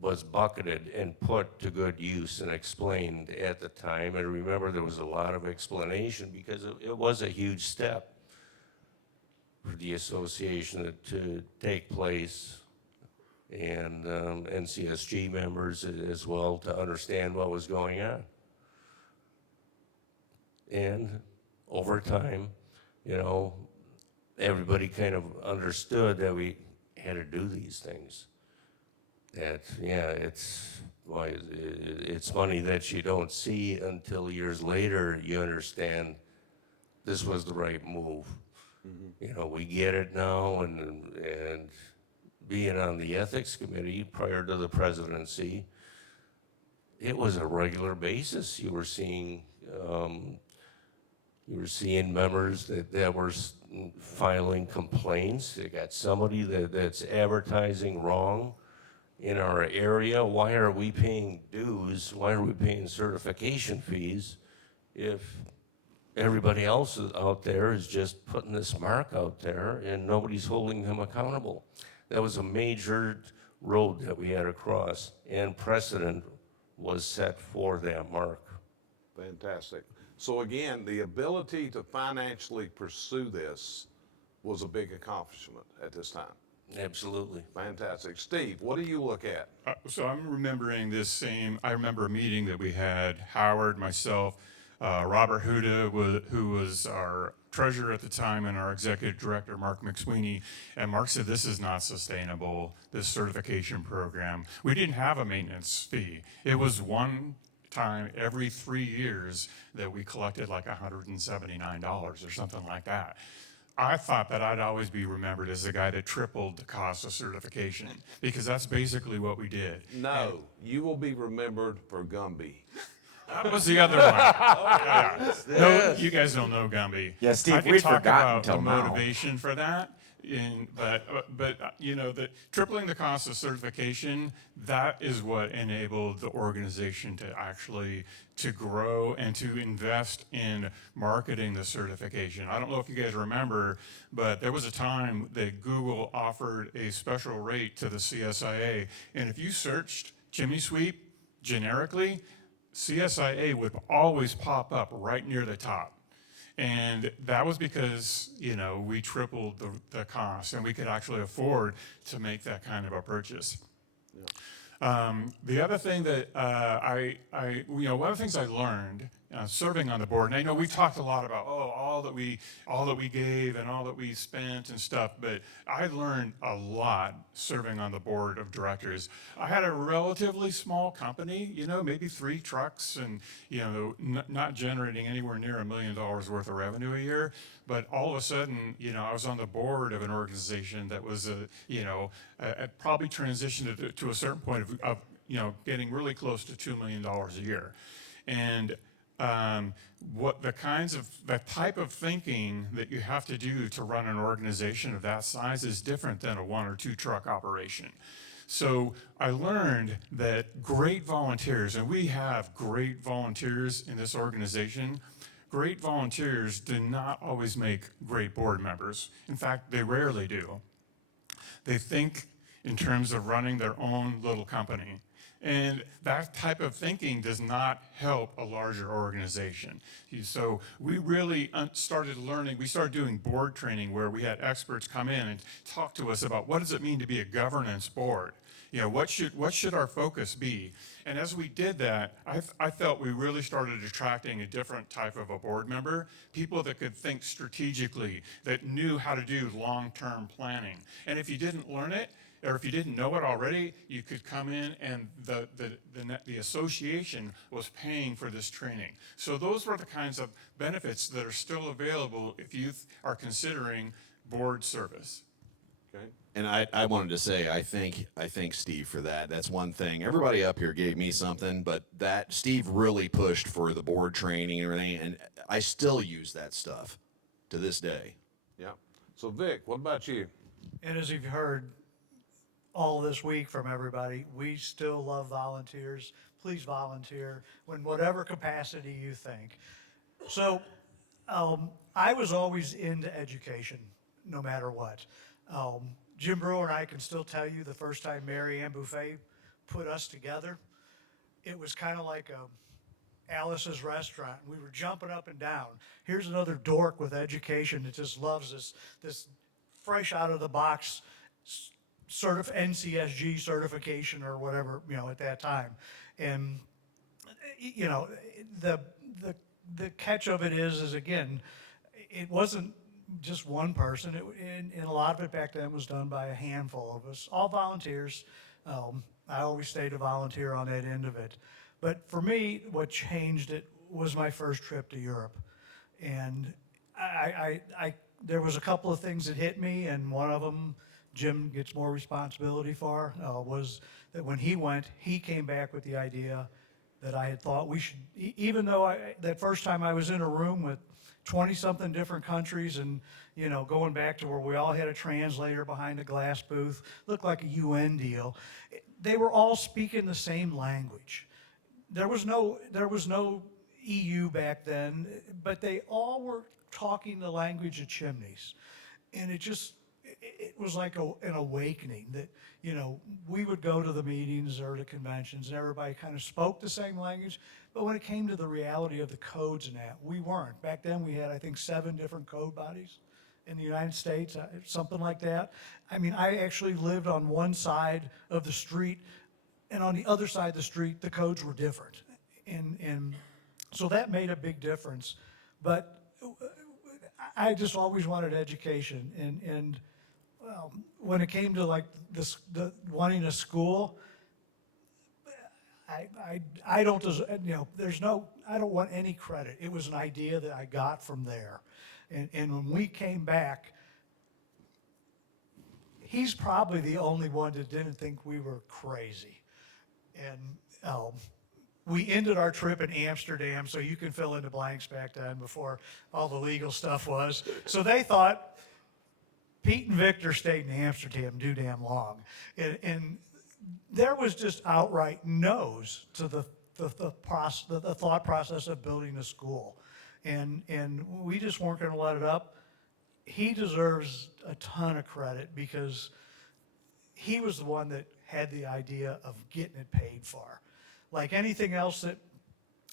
was bucketed and put to good use and explained at the time. And remember, there was a lot of explanation because it was a huge step for the association to take place, and NCSG members as well to understand what was going on. And over time, everybody kind of understood that we had to do these things. That, it's money that you don't see until years later you understand this was the right move. Mm-hmm. We get it now, and being on the ethics committee prior to the presidency, it was a regular basis. You were seeing members that were filing complaints. They got somebody that's advertising wrong in our area. Why are we paying dues? Why are we paying certification fees if everybody else out there is just putting this mark out there and nobody's holding them accountable? That was a major road that we had to cross, and precedent was set for that mark. Fantastic. So again, the ability to financially pursue this was a big accomplishment at this time. Absolutely. Fantastic. Steve, what do you look at? So I'm remembering this same, I remember a meeting that we had, Howard, myself, Robert Huda, who was our treasurer at the time, and our executive director, Mark McSweeney. And Mark said, this is not sustainable, this certification program. We didn't have a maintenance fee. It was one time every 3 years that we collected like $179 or something like that. I thought that I'd always be remembered as the guy that tripled the cost of certification, because that's basically what we did. No, you will be remembered for Gumby. That was the other one. Yeah. No, you guys don't know Gumby. Yeah, Steve, I could we'd talk forgotten about the till now. motivation for that. But you know, the tripling the cost of certification, that is what enabled the organization to actually to grow and to invest in marketing the certification. I don't know if you guys remember, but there was a time that Google offered a special rate to the CSIA, and if you searched chimney sweep generically, CSIA would always pop up right near the top. And that was because, you know, we tripled the cost, and we could actually afford to make that kind of a purchase. The other thing that one of the things I learned serving on the board, and I know we talked a lot about all that we gave and all that we spent and stuff, but I learned a lot serving on the board of directors. I had a relatively small company, you know, maybe 3 trucks, and you know, not generating anywhere near $1 million worth of revenue a year. But all of a sudden, you know, I was on the board of an organization that was, probably transitioned to a certain point of, you know, getting really close to $2 million a year. And the type of thinking that you have to do to run an organization of that size is different than a 1 or 2 truck operation. So I learned that great volunteers, and we have great volunteers in this organization, great volunteers do not always make great board members. In fact, they rarely do. They think in terms of running their own little company. And that type of thinking does not help a larger organization. So we really started learning, we started doing board training where we had experts come in and talk to us about what does it mean to be a governance board? You know, what should our focus be? And as we did that, I felt we really started attracting a different type of a board member, people that could think strategically, that knew how to do long-term planning. And if you didn't learn it, or if you didn't know it already, you could come in and the association was paying for this training. So those were the kinds of benefits that are still available if you are considering board service. Okay. And I wanted to say, I thank Steve for that. That's one thing. Everybody up here gave me something, but that Steve really pushed for the board training and everything, and I still use that stuff to this day. Yeah. So Vic, what about you? And as you've heard all this week from everybody, we still love volunteers. Please volunteer in whatever capacity you think. So I was always into education, no matter what. Jim Brewer and I can still tell you the first time Mary Ann Buffet put us together, it was kind of like Alice's Restaurant. We were jumping up and down. Here's another dork with education that just loves this fresh out of the box NCSG certification or whatever, you know, at that time. And, you know, the catch of it is again, it wasn't just one person. And a lot of it back then was done by a handful of us, all volunteers. I always stayed a volunteer on that end of it. But for me, what changed it was my first trip to Europe. And there was a couple of things that hit me, and one of them Jim gets more responsibility for, was that when he went, he came back with the idea that I had thought we should, even though that first time I was in a room with 20-something different countries and, you know, going back to where we all had a translator behind a glass booth, looked like a UN deal. They were all speaking the same language. There was no EU back then, but they all were talking the language of chimneys. And it was like an awakening that, you know, we would go to the meetings or the conventions and everybody kind of spoke the same language, but when it came to the reality of the codes and that, we weren't. Back then we had, I think, 7 different code bodies, in the United States, something like that. I mean, I actually lived on one side of the street, and on the other side of the street, the codes were different. And so that made a big difference. But I just always wanted education, and when it came to like this, wanting a school, I don't, I don't want any credit. It was an idea that I got from there. And when we came back, he's probably the only one that didn't think we were crazy. And we ended our trip in Amsterdam, so you can fill in the blanks back then before all the legal stuff was. So they thought Pete and Victor stayed in Amsterdam too damn long. And there was just outright no's to the thought process of building a school. And we just weren't going to let it up. He deserves a ton of credit because he was the one that had the idea of getting it paid for. Like anything else that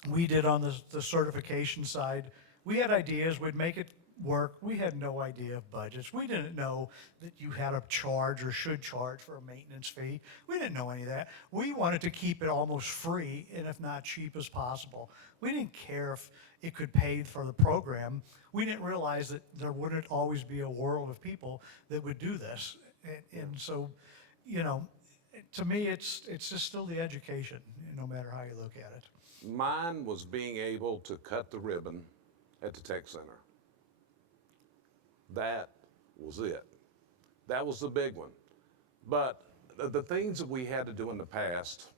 we did on the certification side, we had ideas, we'd make it work. We had no idea of budgets. We didn't know that you had to charge or should charge for a maintenance fee. We didn't know any of that. We wanted to keep it almost free and if not cheap as possible. We didn't care if it could pay for the program. We didn't realize that there wouldn't always be a world of people that would do this. And so, you know, to me, it's just still the education, no matter how you look at it. Mine was being able to cut the ribbon at the tech center. That was it. That was the big one. But the things that we had to do in the past,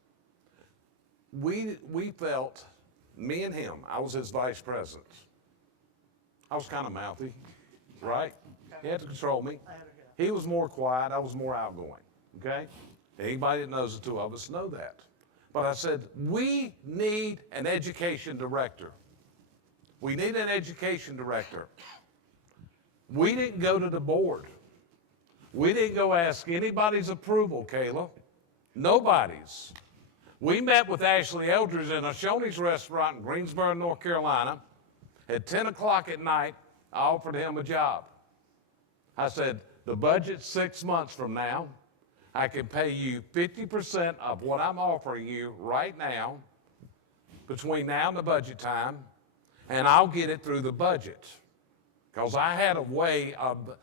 we felt, me and him, I was his vice president. I was kind of mouthy, right? He had to control me. He was more quiet, I was more outgoing, okay? Anybody that knows the two of us know that. But I said, we need an education director. We need an education director. We didn't go to the board. We didn't go ask anybody's approval, Kayla. Nobody's. We met with Ashley Eldridge in a Shoney's restaurant in Greensboro, North Carolina. At 10 o'clock at night, I offered him a job. I said, the budget's 6 months from now. I can pay you 50% of what I'm offering you right now, between now and the budget time, and I'll get it through the budget. Because I had a way of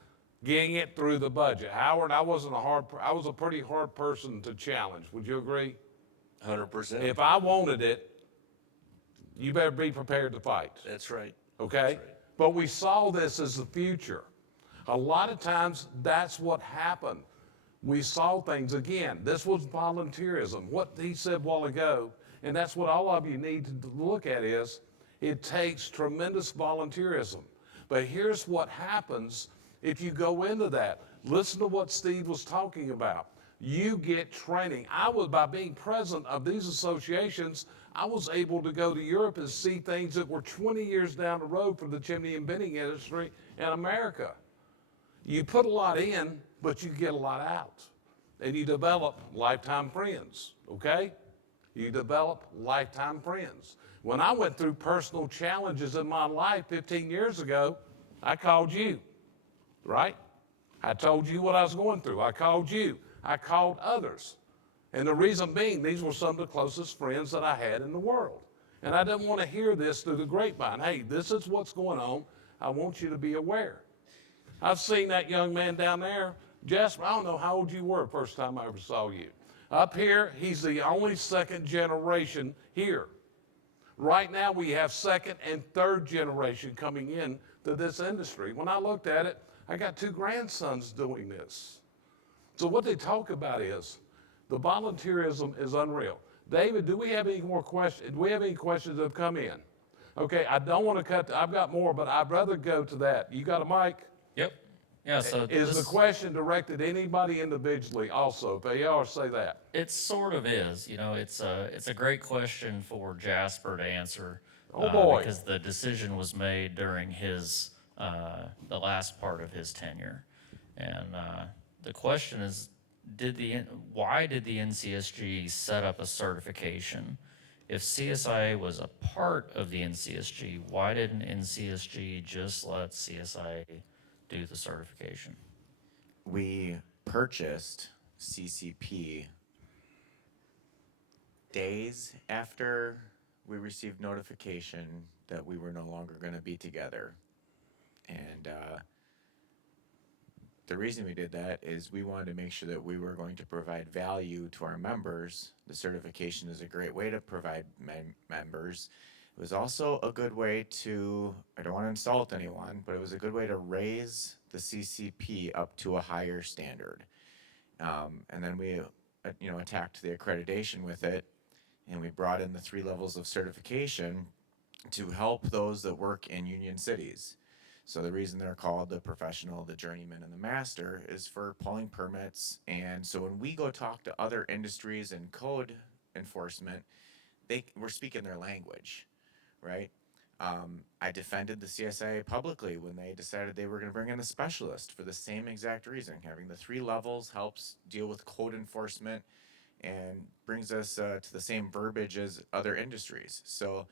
getting it through the budget. Howard, I was a pretty hard person to challenge. Would you agree? 100%. If I wanted it, you better be prepared to fight. That's right. Okay? That's right. But we saw this as the future. A lot of times, that's what happened. We saw things, again, this was volunteerism. What he said a while ago, and that's what all of you need to look at is, it takes tremendous volunteerism. But here's what happens if you go into that. Listen to what Steve was talking about. You get training. By being president of these associations, I was able to go to Europe and see things that were 20 years down the road for the chimney and vending industry in America. You put a lot in, but you get a lot out. And you develop lifetime friends, okay? You develop lifetime friends. When I went through personal challenges in my life 15 years ago, I called you, right? I told you what I was going through. I called you. I called others. And the reason being, these were some of the closest friends that I had in the world. And I didn't want to hear this through the grapevine. Hey, this is what's going on. I want you to be aware. I've seen that young man down there. Jasper, I don't know how old you were first time I ever saw you. Up here, he's the only second generation here. Right now, we have second and third generation coming in to this industry. When I looked at it, I got 2 grandsons doing this. So what they talk about is the volunteerism is unreal. David, do we have any more questions? Do we have any questions that have come in? Okay, I don't want to cut. I've got more, but I'd rather go to that. You got a mic? Yep. Yeah, so Is the question directed to anybody individually also? If they are, say that. it sort of is, you know, it's a great question for Jasper to answer. Oh, boy. Because the decision was made during his, the last part of his tenure. And the question is, why did the NCSG set up a certification? If CSIA was a part of the NCSG, why didn't NCSG just let CSIA do the certification? We purchased CCP days after we received notification that we were no longer going to be together. And the reason we did that is we wanted to make sure that we were going to provide value to our members. The certification is a great way to provide members. It was also a good way to, I don't want to insult anyone, but it was a good way to raise the CCP up to a higher standard. And then we, attacked the accreditation with it, and we brought in the 3 levels of certification to help those that work in union cities. So the reason they're called the professional, the journeyman, and the master is for pulling permits. And so when we go talk to other industries and code enforcement, we're speaking their language, right? I defended the CSIA publicly when they decided they were going to bring in a specialist for the same exact reason. Having the 3 levels helps deal with code enforcement and brings us to the same verbiage as other industries. So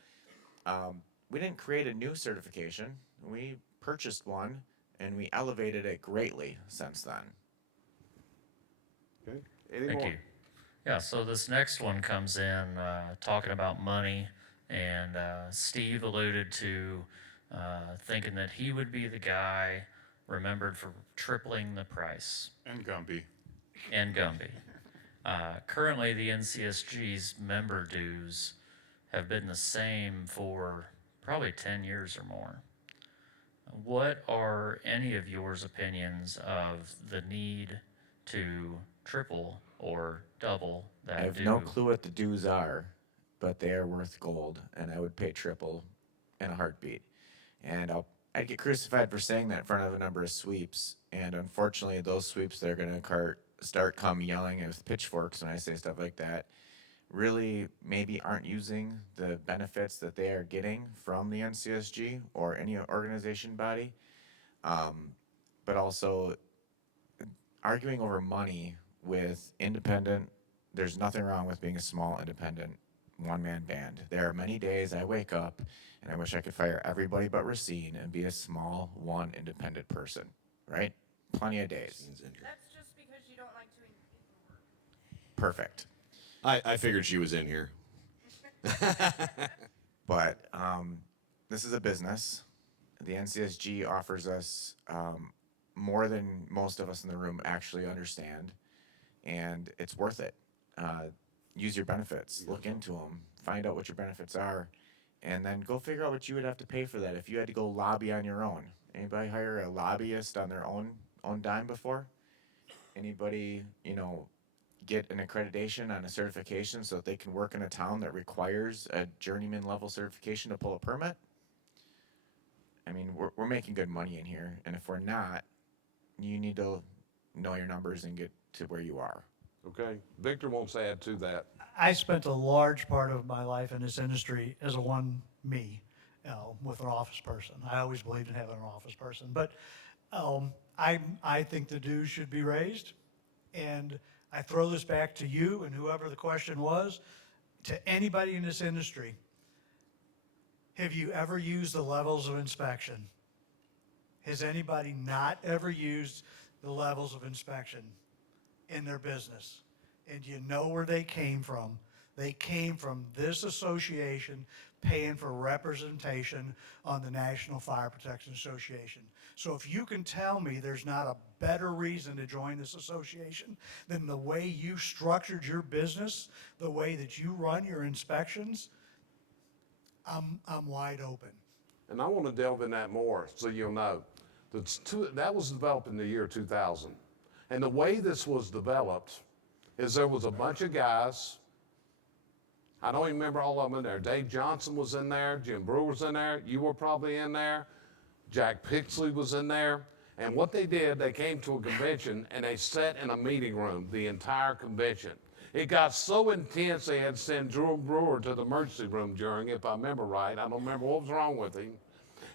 we didn't create a new certification. We purchased one, and we elevated it greatly since then. Okay. Any Thank more? you. Yeah, so this next one comes in talking about money, and Steve alluded to thinking that he would be the guy remembered for tripling the price. And Gumby. And Gumby. Currently, the NCSG's member dues have been the same for probably 10 years or more. What are any of yours opinions of the need to triple or double that I have due? no clue what the dues are, but they are worth gold, and I would pay triple in a heartbeat. And I'd get crucified for saying that in front of a number of sweeps. And unfortunately, those sweeps that are going to start come yelling with pitchforks when I say stuff like that really maybe aren't using the benefits that they are getting from the NCSG or any organization body. But also arguing over money with independent, there's nothing wrong with being a small independent one-man band. There are many days I wake up and I wish I could fire everybody but Racine and be a small one independent person, right? Plenty of days. That's just because you don't like doing paperwork. Perfect. I figured she was in here. But this is a business. The NCSG offers us more than most of us in the room actually understand, and it's worth it. Use your benefits, look into them, find out what your benefits are, and then go figure out what you would have to pay for that if you had to go lobby on your own. Anybody hire a lobbyist on their own dime before? Anybody, get an accreditation on a certification so that they can work in a town that requires a journeyman level certification to pull a permit? I mean, we're making good money in here, and if we're not, you need to know your numbers and get to where you are. Okay. Victor wants to add to that. I spent a large part of my life in this industry as a me, with an office person. I always believed in having an office person, but I think the dues should be raised, and I throw this back to you and whoever the question was, to anybody in this industry. Have you ever used the levels of inspection? Has anybody not ever used the levels of inspection in their business? And you know where they came from? They came from this association paying for representation on the National Fire Protection Association. So if you can tell me there's not a better reason to join this association than the way you structured your business, the way that you run your inspections, I'm wide open. And I want to delve in that more so you'll know. That was developed in the year 2000. And the way this was developed is there was a bunch of guys, I don't even remember all of them in there. Dave Johnson was in there, Jim Brewer was in there, you were probably in there, Jack Pixley was in there. And what they did, they came to a convention and they sat in a meeting room the entire convention. It got so intense they had to send Drew Brewer to the emergency room during, if I remember right. I don't remember what was wrong with him,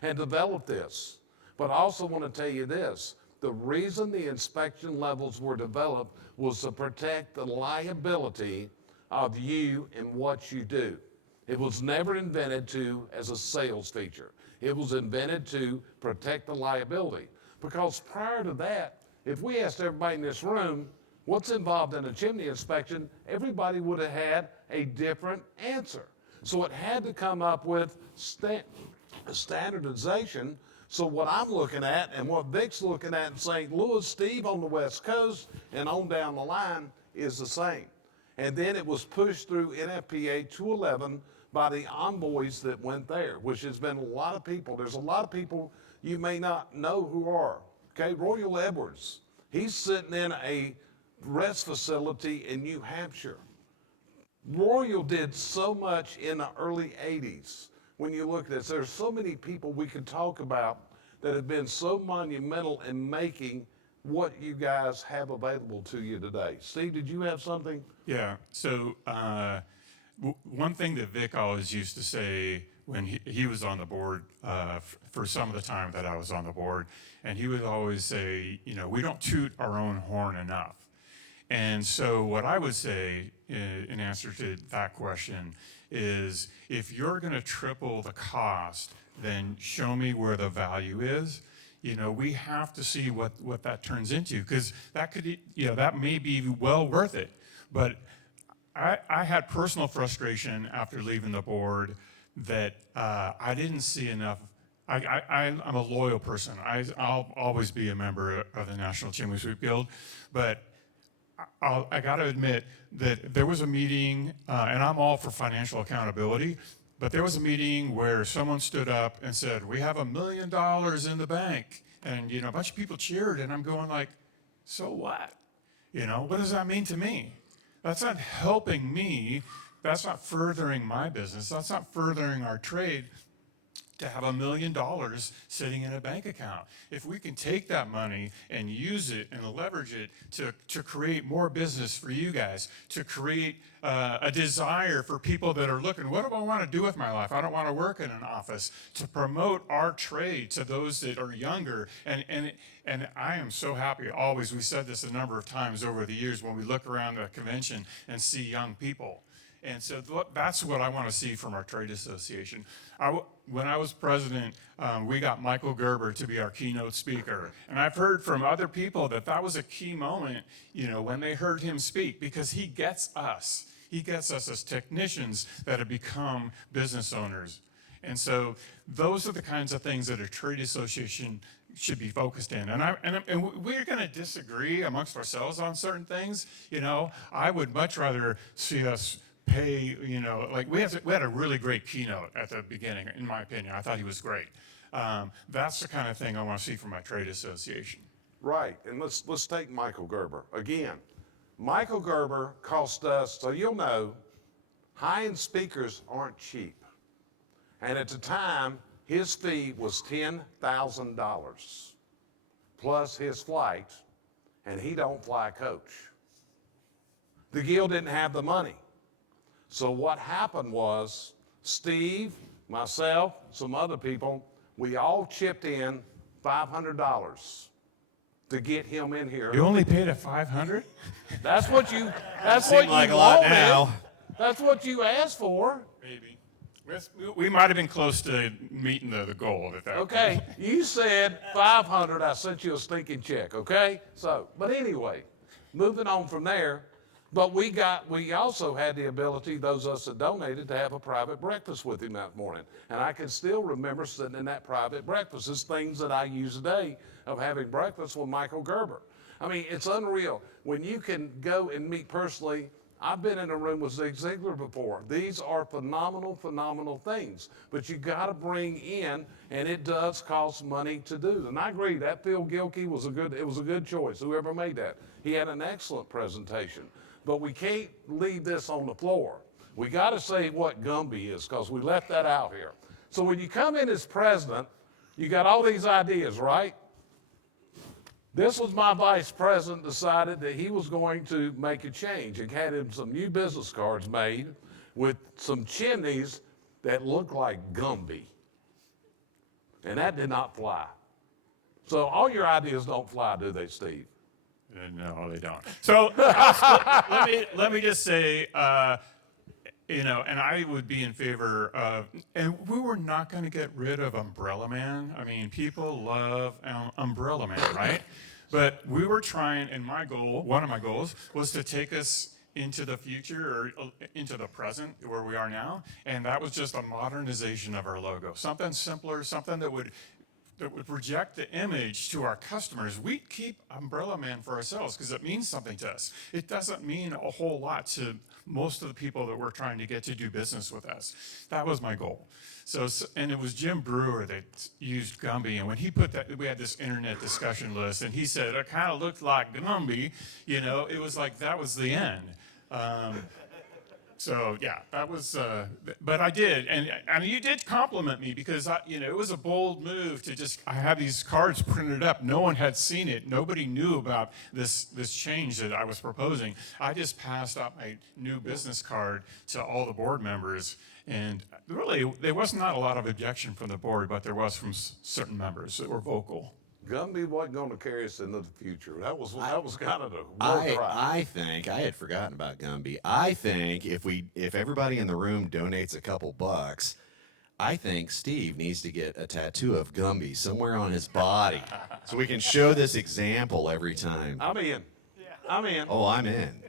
and developed this. But I also want to tell you this. The reason the inspection levels were developed was to protect the liability of you and what you do. It was never invented as a sales feature. It was invented to protect the liability. Because prior to that, if we asked everybody in this room what's involved in a chimney inspection, everybody would have had a different answer. So it had to come up with standardization. So what I'm looking at and what Vic's looking at in St. Louis, Steve on the West Coast, and on down the line is the same. And then it was pushed through NFPA 211 by the envoys that went there, which has been a lot of people. There's a lot of people you may not know who are. Okay, Royal Edwards, he's sitting in a rest facility in New Hampshire. Royal did so much in the early 80s. When you look at this, there's so many people we could talk about that have been so monumental in making what you guys have available to you today. Steve, did you have something? Yeah. So one thing that Vic always used to say when he was on the board for some of the time that I was on the board, and he would always say, you know, we don't toot our own horn enough. And so what I would say in answer to that question is, if you're going to triple the cost, then show me where the value is. You know, we have to see what that turns into, because that could, you know, that may be well worth it. But I had personal frustration after leaving the board that I didn't see enough. I'm a loyal person. I'll always be a member of the National Chimney Sweep Guild, but I got to admit that there was a meeting, and I'm all for financial accountability, but there was a meeting where someone stood up and said, "We have $1 million in the bank," and you know, a bunch of people cheered, and I'm going like, "So what? You know, what does that mean to me? That's not helping me. That's not furthering my business. That's not furthering our trade." To have $1 million sitting in a bank account. If we can take that money and use it and leverage it to create more business for you guys, to create a desire for people that are looking, what do I want to do with my life? I don't want to work in an office. To promote our trade to those that are younger. And I am so happy, always, we said this a number of times over the years when we look around the convention and see young people. And so that's what I want to see from our trade association. When I was president, we got Michael Gerber to be our keynote speaker. And I've heard from other people that was a key moment, you know, when they heard him speak, because he gets us. He gets us as technicians that have become business owners. And so those are the kinds of things that a trade association should be focused in. And we're going to disagree amongst ourselves on certain things. You know, I would much rather see us pay, you know, like we had a really great keynote at the beginning, in my opinion. I thought he was great. That's the kind of thing I want to see from my trade association. Right, and let's take Michael Gerber. Again, Michael Gerber cost us, so you'll know, high-end speakers aren't cheap. And at the time, his fee was $10,000 plus his flight, and he don't fly coach. The guild didn't have the money. So what happened was Steve, myself, some other people, we all chipped in $500 to get him in here. You only paid at $500? That's what you. That's Seem what you like a lot wanted. now. That's what you asked for. Maybe. We might have been close to meeting the goal at that point. Okay, you said 500. I sent you a stinking check. Okay, so but anyway, moving on from there. But we also had the ability, those of us that donated, to have a private breakfast with him that morning. And I can still remember sitting in that private breakfast. It's things that I use today of having breakfast with Michael Gerber. I mean, it's unreal. When you can go and meet personally, I've been in a room with Zig Ziglar before. These are phenomenal, phenomenal things. But you got to bring in, and it does cost money to do. And I agree, that Phil Gilkey was a good choice, whoever made that. He had an excellent presentation. But we can't leave this on the floor. We got to say what Gumby is, because we left that out here. So when you come in as president, you got all these ideas, right? This was my vice president decided that he was going to make a change and had him some new business cards made with some chimneys that looked like Gumby. And that did not fly. So all your ideas don't fly, do they, Steve? No, they don't. So let me just say, you know, and I would be in favor of, and we were not going to get rid of Umbrella Man. I mean, people love Umbrella. Umbrella Man, right? But we were trying, and one of my goals, was to take us into the future or into the present where we are now, and that was just a modernization of our logo. Something simpler, something that would project the image to our customers. We keep Umbrella Man for ourselves because it means something to us. It doesn't mean a whole lot to most of the people that we're trying to get to do business with us. That was my goal. And it was Jim Brewer that used Gumby, and when he put that, we had this internet discussion list, and he said it kind of looked like Gumby. It was like that was the end. So yeah, that was. But I did, and you did compliment me because it was a bold move to just. I had these cards printed up. No one had seen it. Nobody knew about this change that I was proposing. I just passed out my new business card to all the board members, and really there was not a lot of objection from the board, but there was from certain members that were vocal. Gumby wasn't going to carry us into the future. That was kind of the war cry. I think I had forgotten about Gumby. I think if everybody in the room donates a couple bucks, I think Steve needs to get a tattoo of Gumby somewhere on his body so we can show this example every time. I'm in. I'm in. Oh, I'm in.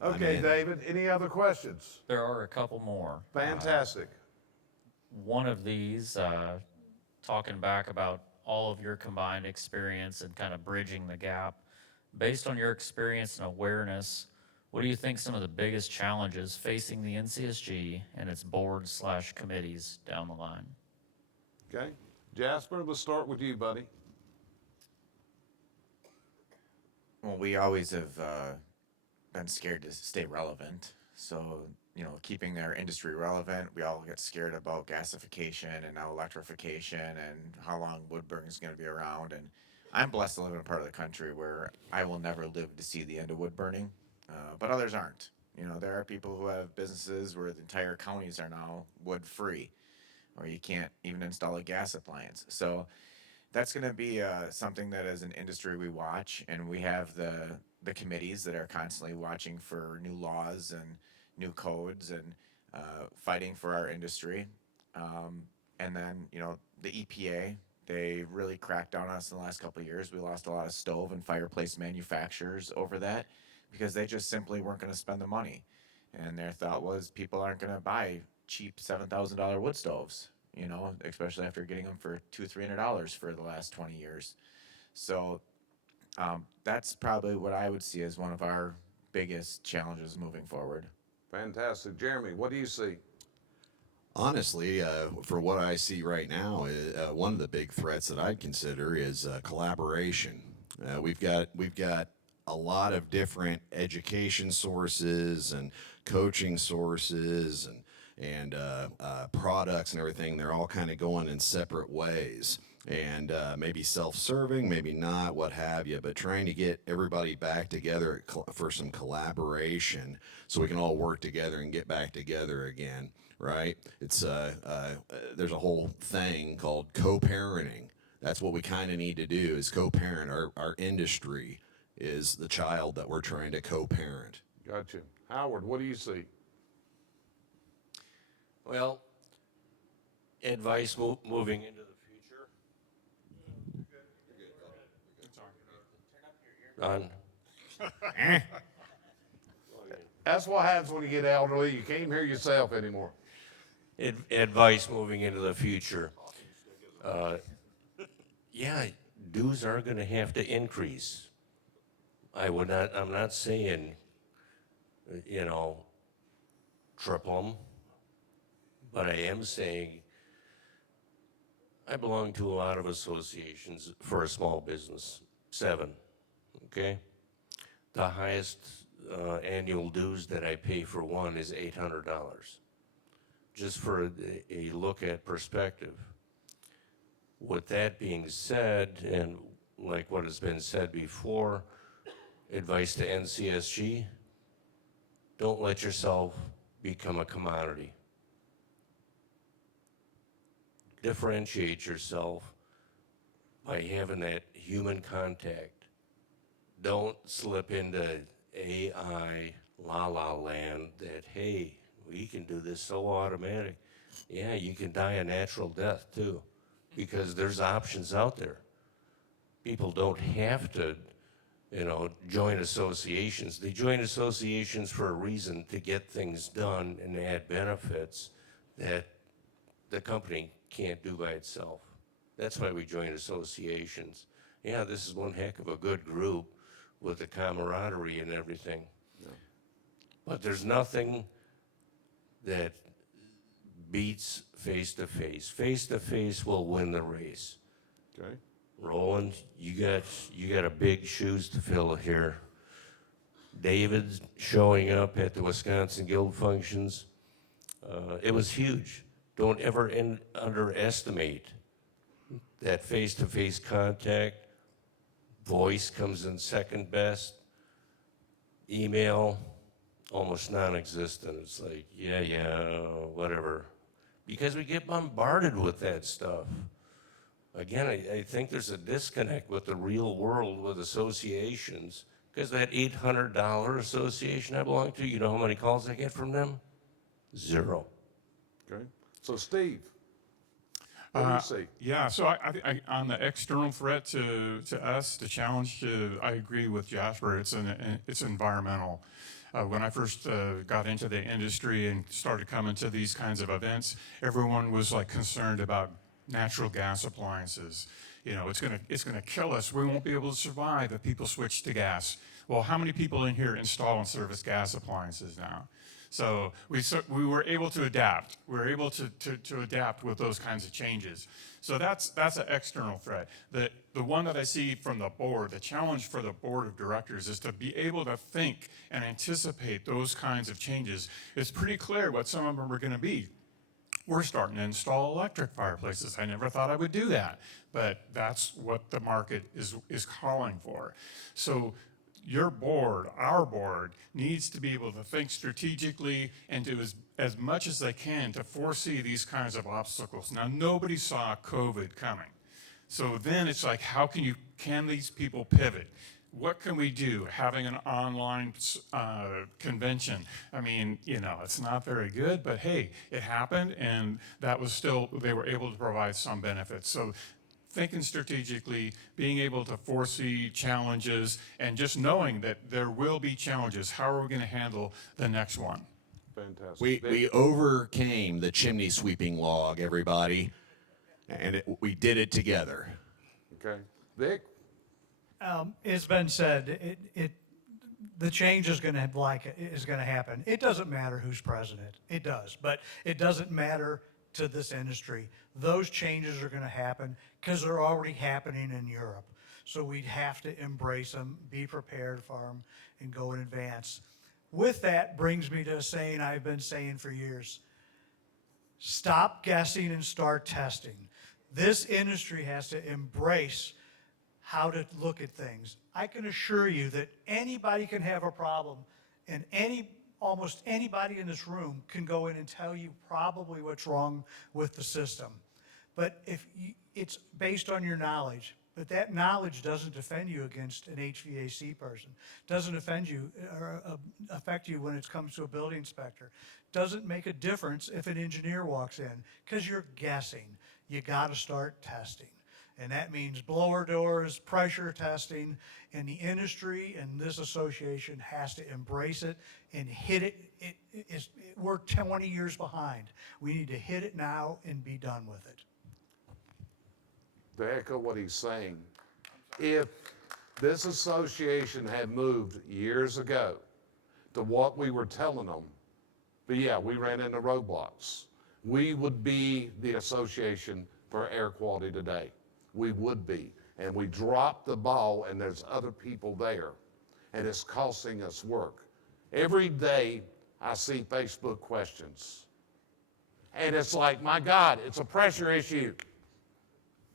Okay, in. David, any other questions? There are a couple more. Fantastic. One of these, talking back about all of your combined experience and kind of bridging the gap. Based on your experience and awareness, what do you think some of the biggest challenges facing the NCSG and its boards/committees down the line? Okay. Jasper, let's start with you, buddy. Well, we always have been scared to stay relevant. So, keeping our industry relevant, we all get scared about gasification and now electrification and how long wood burning is going to be around. And I'm blessed to live in a part of the country where I will never live to see the end of wood burning, but others aren't. There are people who have businesses where the entire counties are now wood free, or you can't even install a gas appliance. So that's going to be something that as an industry we watch, and we have the committees that are constantly watching for new laws and new codes and fighting for our industry. And then, the EPA, they really cracked down on us in the last couple of years. We lost a lot of stove and fireplace manufacturers over that because they just simply weren't going to spend the money. And their thought was people aren't going to buy cheap $7,000 wood stoves, especially after getting them for $200-300 for the last 20 years. So that's probably what I would see as one of our biggest challenges moving forward. Fantastic. Jeremy, what do you see? Honestly, for what I see right now, one of the big threats that I'd consider is collaboration. We've got a lot of different education sources and coaching sources and products and everything. They're all kind of going in separate ways. And maybe self-serving, maybe not, what have you, but trying to get everybody back together for some collaboration so we can all work together and get back together again, right? It's there's a whole thing called co-parenting. That's what we kind of need to do is co-parent. Our industry is the child that we're trying to co-parent. Gotcha. Howard, what do you see? Well, advice moving into the future. On. That's what happens when you get elderly. You can't hear yourself anymore. Advice moving into the future. Dues are going to have to increase. I'm not saying, triple them, but I am saying I belong to a lot of associations for a small business, 7. Okay, the highest annual dues that I pay for one is $800. Just for a look at perspective. With that being said, and like what has been said before, advice to NCSG, don't let yourself become a commodity. Differentiate yourself by having that human contact. Don't slip into AI la land that, hey, we can do this so automatic. Yeah, you can die a natural death too, because there's options out there. people don't have to, join associations. They join associations for a reason, to get things done and add benefits that the company can't do by itself. That's why we join associations. Yeah, this is one heck of a good group with the camaraderie and everything. But there's nothing that beats face-to-face. Face-to-face will win the race. Okay. Roland, you got a big shoes to fill here. David's showing up at the Wisconsin Guild functions. It was huge. Don't ever underestimate that face-to-face contact. Voice comes in second best. Email, almost non-existent. It's like, yeah, whatever. Because we get bombarded with that stuff. Again, I think there's a disconnect with the real world with associations. Because that $800 association I belong to, you know how many calls I get from them? 0. Okay. So Steve, what do you see? Yeah, so I on the external threat to us, the challenge, I agree with Jasper. It's environmental. When I first got into the industry and started coming to these kinds of events, everyone was like concerned about natural gas appliances. It's gonna kill us. We won't be able to survive if people switch to gas. Well, how many people in here install and service gas appliances now? So we were able to adapt. We were able to adapt with those kinds of changes. So that's an external threat. The one that I see from the board, the challenge for the board of directors is to be able to think and anticipate those kinds of changes. It's pretty clear what some of them are going to be. We're starting to install electric fireplaces. I never thought I would do that, but that's what the market is calling for. So your board, our board, needs to be able to think strategically and do as much as they can to foresee these kinds of obstacles. Now, nobody saw COVID coming. So then it's like, can these people pivot? What can we do? Having an online convention. I mean, it's not very good, but hey, it happened, and that was still, they were able to provide some benefits. So thinking strategically, being able to foresee challenges, and just knowing that there will be challenges. How are we going to handle the next one? Fantastic. We overcame the chimney sweeping log, everybody, and we did it together. Okay. Vic? It's been said, the change is going to happen. It doesn't matter who's president. It does, but it doesn't matter to this industry. Those changes are going to happen because they're already happening in Europe. So we'd have to embrace them, be prepared for them, and go in advance. With that brings me to a saying I've been saying for years. Stop guessing and start testing. This industry has to embrace how to look at things. I can assure you that anybody can have a problem, and almost anybody in this room can go in and tell you probably what's wrong with the system. But it's based on your knowledge. But that knowledge doesn't defend you against an HVAC person, doesn't offend you or affect you when it comes to a building inspector, doesn't make a difference if an engineer walks in, because you're guessing. You got to start testing. And that means blower doors, pressure testing, and the industry and this association has to embrace it and hit it. We're 20 years behind. We need to hit it now and be done with it. To echo what he's saying, if this association had moved years ago to what we were telling them, but yeah, we ran into roadblocks, we would be the association for air quality today. We would be. And we dropped the ball, and there's other people there, and it's costing us work. Every day I see Facebook questions, and it's like, my God, it's a pressure issue.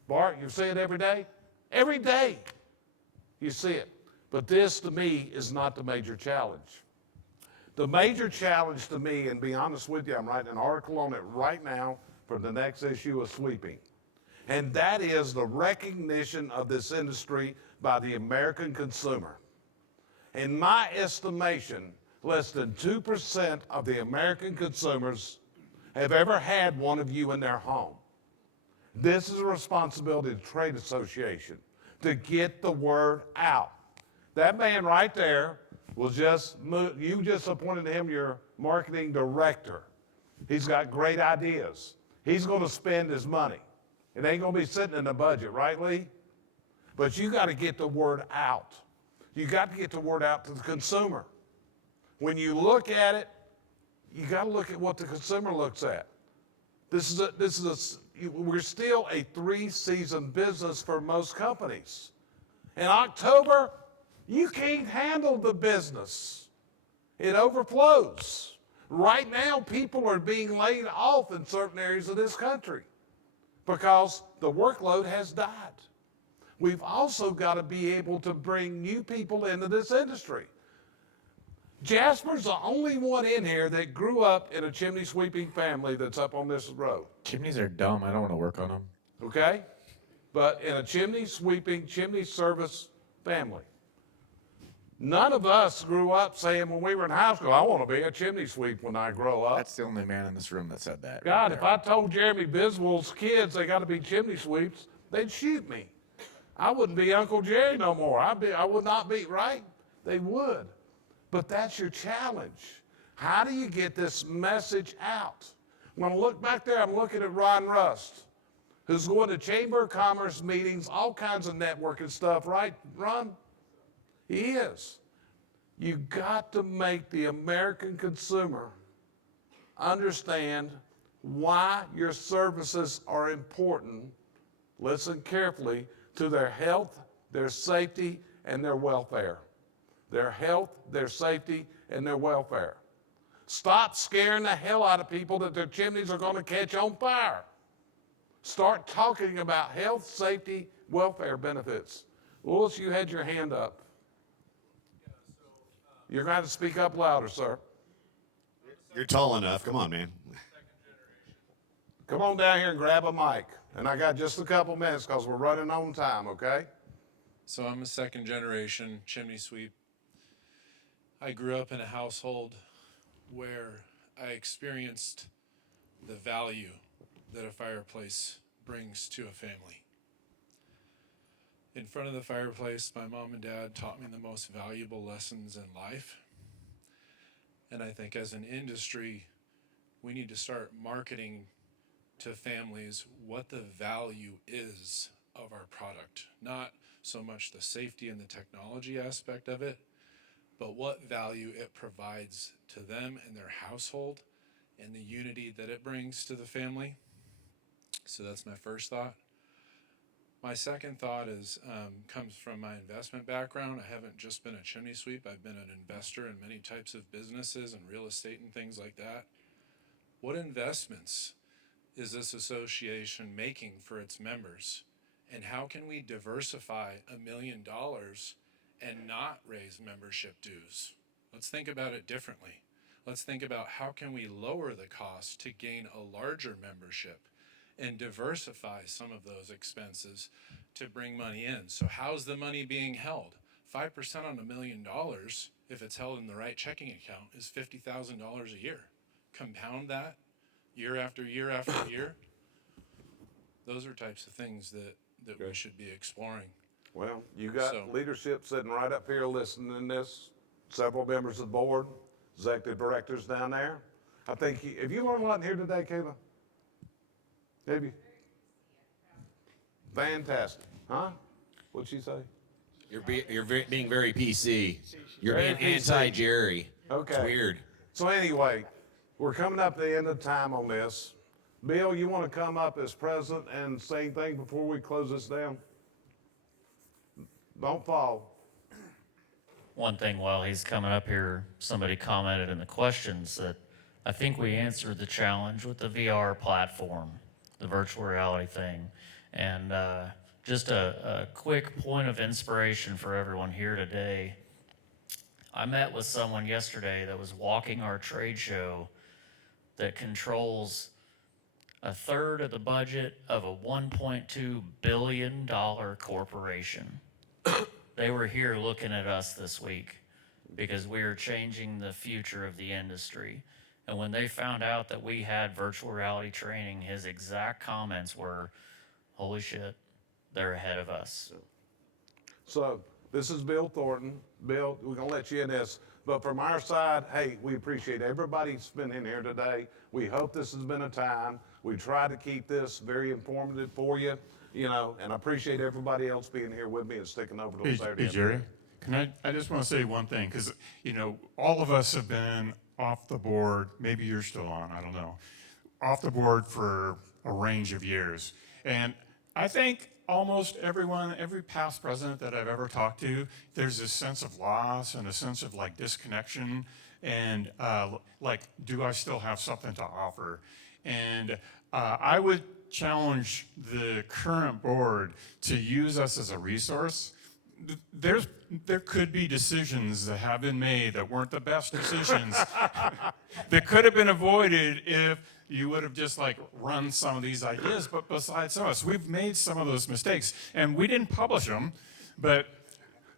Bart, you see it every day? Every day you see it. But this, to me, is not the major challenge. The major challenge to me, and be honest with you, I'm writing an article on it right now for the next issue of Sweeping. And that is the recognition of this industry by the American consumer. In my estimation, less than 2% of the American consumers have ever had one of you in their home. This is a responsibility of the trade association to get the word out. That man right there was you just appointed him your marketing director. He's got great ideas. He's going to spend his money. It ain't going to be sitting in the budget, right, Lee? But you got to get the word out. You got to get the word out to the consumer. When you look at it, you got to look at what the consumer looks at. We're still a 3-season business for most companies. In October, you can't handle the business. It overflows. Right now, people are being laid off in certain areas of this country because the workload has died. We've also got to be able to bring new people into this industry. Jasper's the only one in here that grew up in a chimney sweeping family that's up on this road, Chimneys are dumb. I don't want to work on them. okay? But in a chimney sweeping, chimney service family. None of us grew up saying when we were in high school, I want to be a chimney sweep when I grow up. That's the only man in this room that said that. God, if I told Jeremy Biswell's kids they got to be chimney sweeps, they'd shoot me. I wouldn't be Uncle Jerry no more. I would not be, right? They would. But that's your challenge. How do you get this message out? When I look back there, I'm looking at Ron Rust, who's going to Chamber of Commerce meetings, all kinds of networking stuff, right, Ron? He is. You got to make the American consumer understand why your services are important. Listen carefully to their health, their safety, and their welfare. Their health, their safety, and their welfare. Stop scaring the hell out of people that their chimneys are going to catch on fire. Start talking about health, safety, welfare benefits. Louis, you had your hand up. You're going to have to speak up louder, sir. You're tall enough. Come on, man. Come on down here and grab a mic. And I got just a couple minutes because we're running on time, okay? So I'm a second generation chimney sweep. I grew up in a household where I experienced the value that a fireplace brings to a family. In front of the fireplace, my mom and dad taught me the most valuable lessons in life. And I think as an industry, we need to start marketing to families what the value is of our product. Not so much the safety and the technology aspect of it, but what value it provides to them and their household and the unity that it brings to the family. So that's my first thought. My second thought comes from my investment background. I haven't just been a chimney sweep. I've been an investor in many types of businesses and real estate and things like that. What investments is this association making for its members? And how can we diversify $1 million and not raise membership dues? Let's think about it differently. Let's think about how can we lower the cost to gain a larger membership and diversify some of those expenses to bring money in. So how's the money being held? 5% on $1 million, if it's held in the right checking account, is $50,000 a year. Compound that year after year after year. Those are types of things that we should be exploring. Well, you got leadership sitting right up here listening to this, several members of the board, executive directors down there. I think, have you learned a lot in here today, Kayla? Have you? Fantastic. Huh? What'd she say? You're being very PC. You're Very being PC. anti-Jerry. Okay. It's weird. So anyway, we're coming up to the end of time on this. Bill, you want to come up as president and say anything before we close this down? Don't fall. One thing while he's coming up here, somebody commented in the questions that I think we answered the challenge with the VR platform, the virtual reality thing. And just a quick point of inspiration for everyone here today. I met with someone yesterday that was walking our trade show that controls a third of the budget of a $1.2 billion corporation. They were here looking at us this week because we are changing the future of the industry. And when they found out that we had virtual reality training, his exact comments were, holy shit, they're ahead of us. So this is Bill Thornton. Bill, we're gonna let you in this. But from our side, hey, we appreciate everybody spending here today. We hope this has been a time. We try to keep this very informative for you, you know, and I appreciate everybody else being here with me and sticking over to Hey, Saturday. hey Jerry, I just want to say one thing, because, you know, all of us have been off the board, maybe you're still on, I don't know, off the board for a range of years. And I think almost everyone, every past president that I've ever talked to, there's this sense of loss and a sense of like disconnection and like, do I still have something to offer? And I would challenge the current board to use us as a resource. There could be decisions that have been made that weren't the best decisions that could have been avoided if you would have just like run some of these ideas. But besides us, we've made some of those mistakes and we didn't publish them, but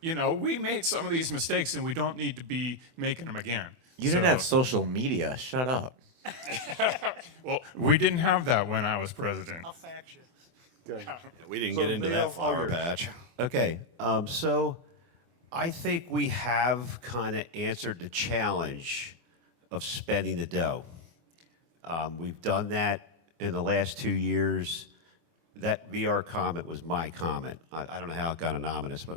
you know, we made some of these mistakes and we don't need to be making them again. You didn't have social media. Shut up. Well, we didn't have that when I was president. I'll fact you. Okay. We didn't So get into Bill, that flower Auger. patch. Okay, so I think we have kind of answered the challenge of spending the dough. We've done that in the last 2 years. That VR comment was my comment. I don't know how it got anonymous,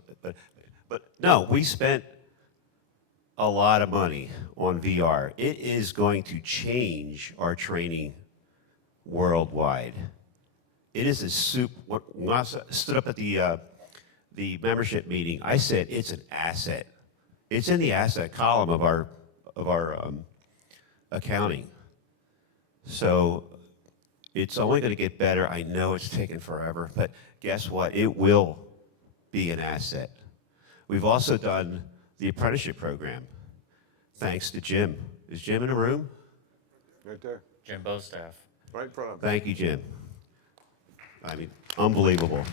but no, we spent a lot of money on VR. It is going to change our training worldwide. It is a soup. When I stood up at the membership meeting, I said it's an asset. It's in the asset column of our accounting. So it's only going to get better. I know it's taken forever, but guess what? It will be an asset. We've also done the apprenticeship program, thanks to Jim. Is Jim in the room? Right there, Jim Bostaff. right in front of me. Thank you, Jim. I mean, unbelievable.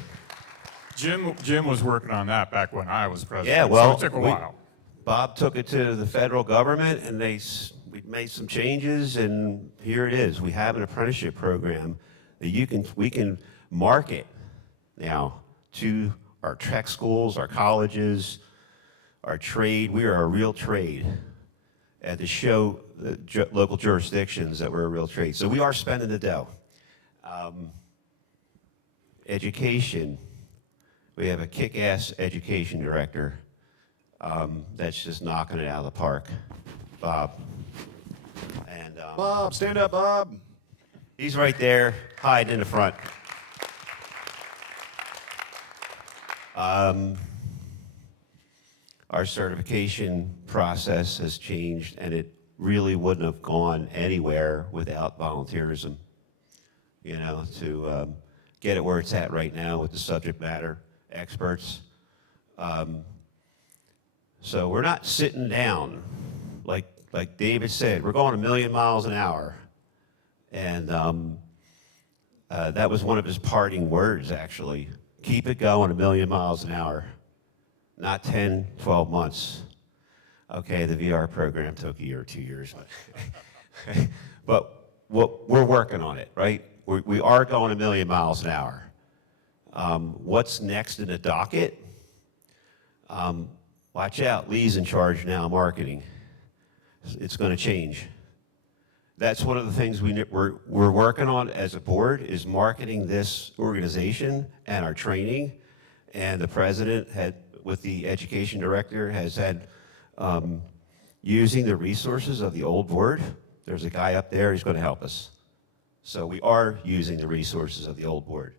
Jim was working on that back when I was president. Yeah, well, so it took a while. Bob took it to the federal government, and we made some changes, and here it is. We have an apprenticeship program that we can market now to our tech schools, our colleges, our trade. We are a real trade, and to show the local jurisdictions that we're a real trade. So we are spending the dough. Education. We have a kick-ass education director that's just knocking it out of the park, Bob. And Bob, stand up, Bob. he's right there, hiding in the front. Our certification process has changed, and it really wouldn't have gone anywhere without volunteerism. You know, to get it where it's at right now with the subject matter experts. So we're not sitting down, like David said. We're going 1,000,000 miles an hour, and that was one of his parting words, actually. Keep it going 1,000,000 miles an hour, not 10, 12 months. Okay, the VR program took a year or 2 years, but we're working on it, right? We are going 1,000,000 miles an hour. What's next in the docket? Watch out, Lee's in charge now, marketing. It's going to change. That's one of the things we're working on as a board, is marketing this organization and our training. And the president with the education director, has had using the resources of the old board. There's a guy up there, he's going to help us. So we are using the resources of the old board,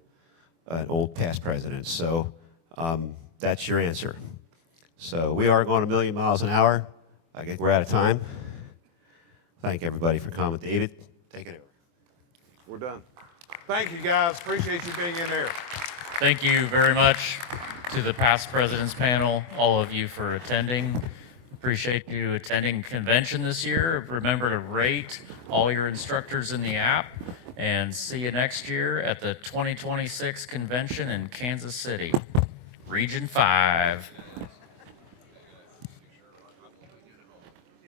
old past presidents. So that's your answer. So we are going 1,000,000 miles an hour. I think we're out of time. Thank everybody for coming. David, take it over. We're done. Thank you, guys. Appreciate you being in there. Thank you very much to the past presidents panel, all of you for attending. Appreciate you attending convention this year. Remember to rate all your instructors in the app, and see you next year at the 2026 convention in Kansas City, Region 5.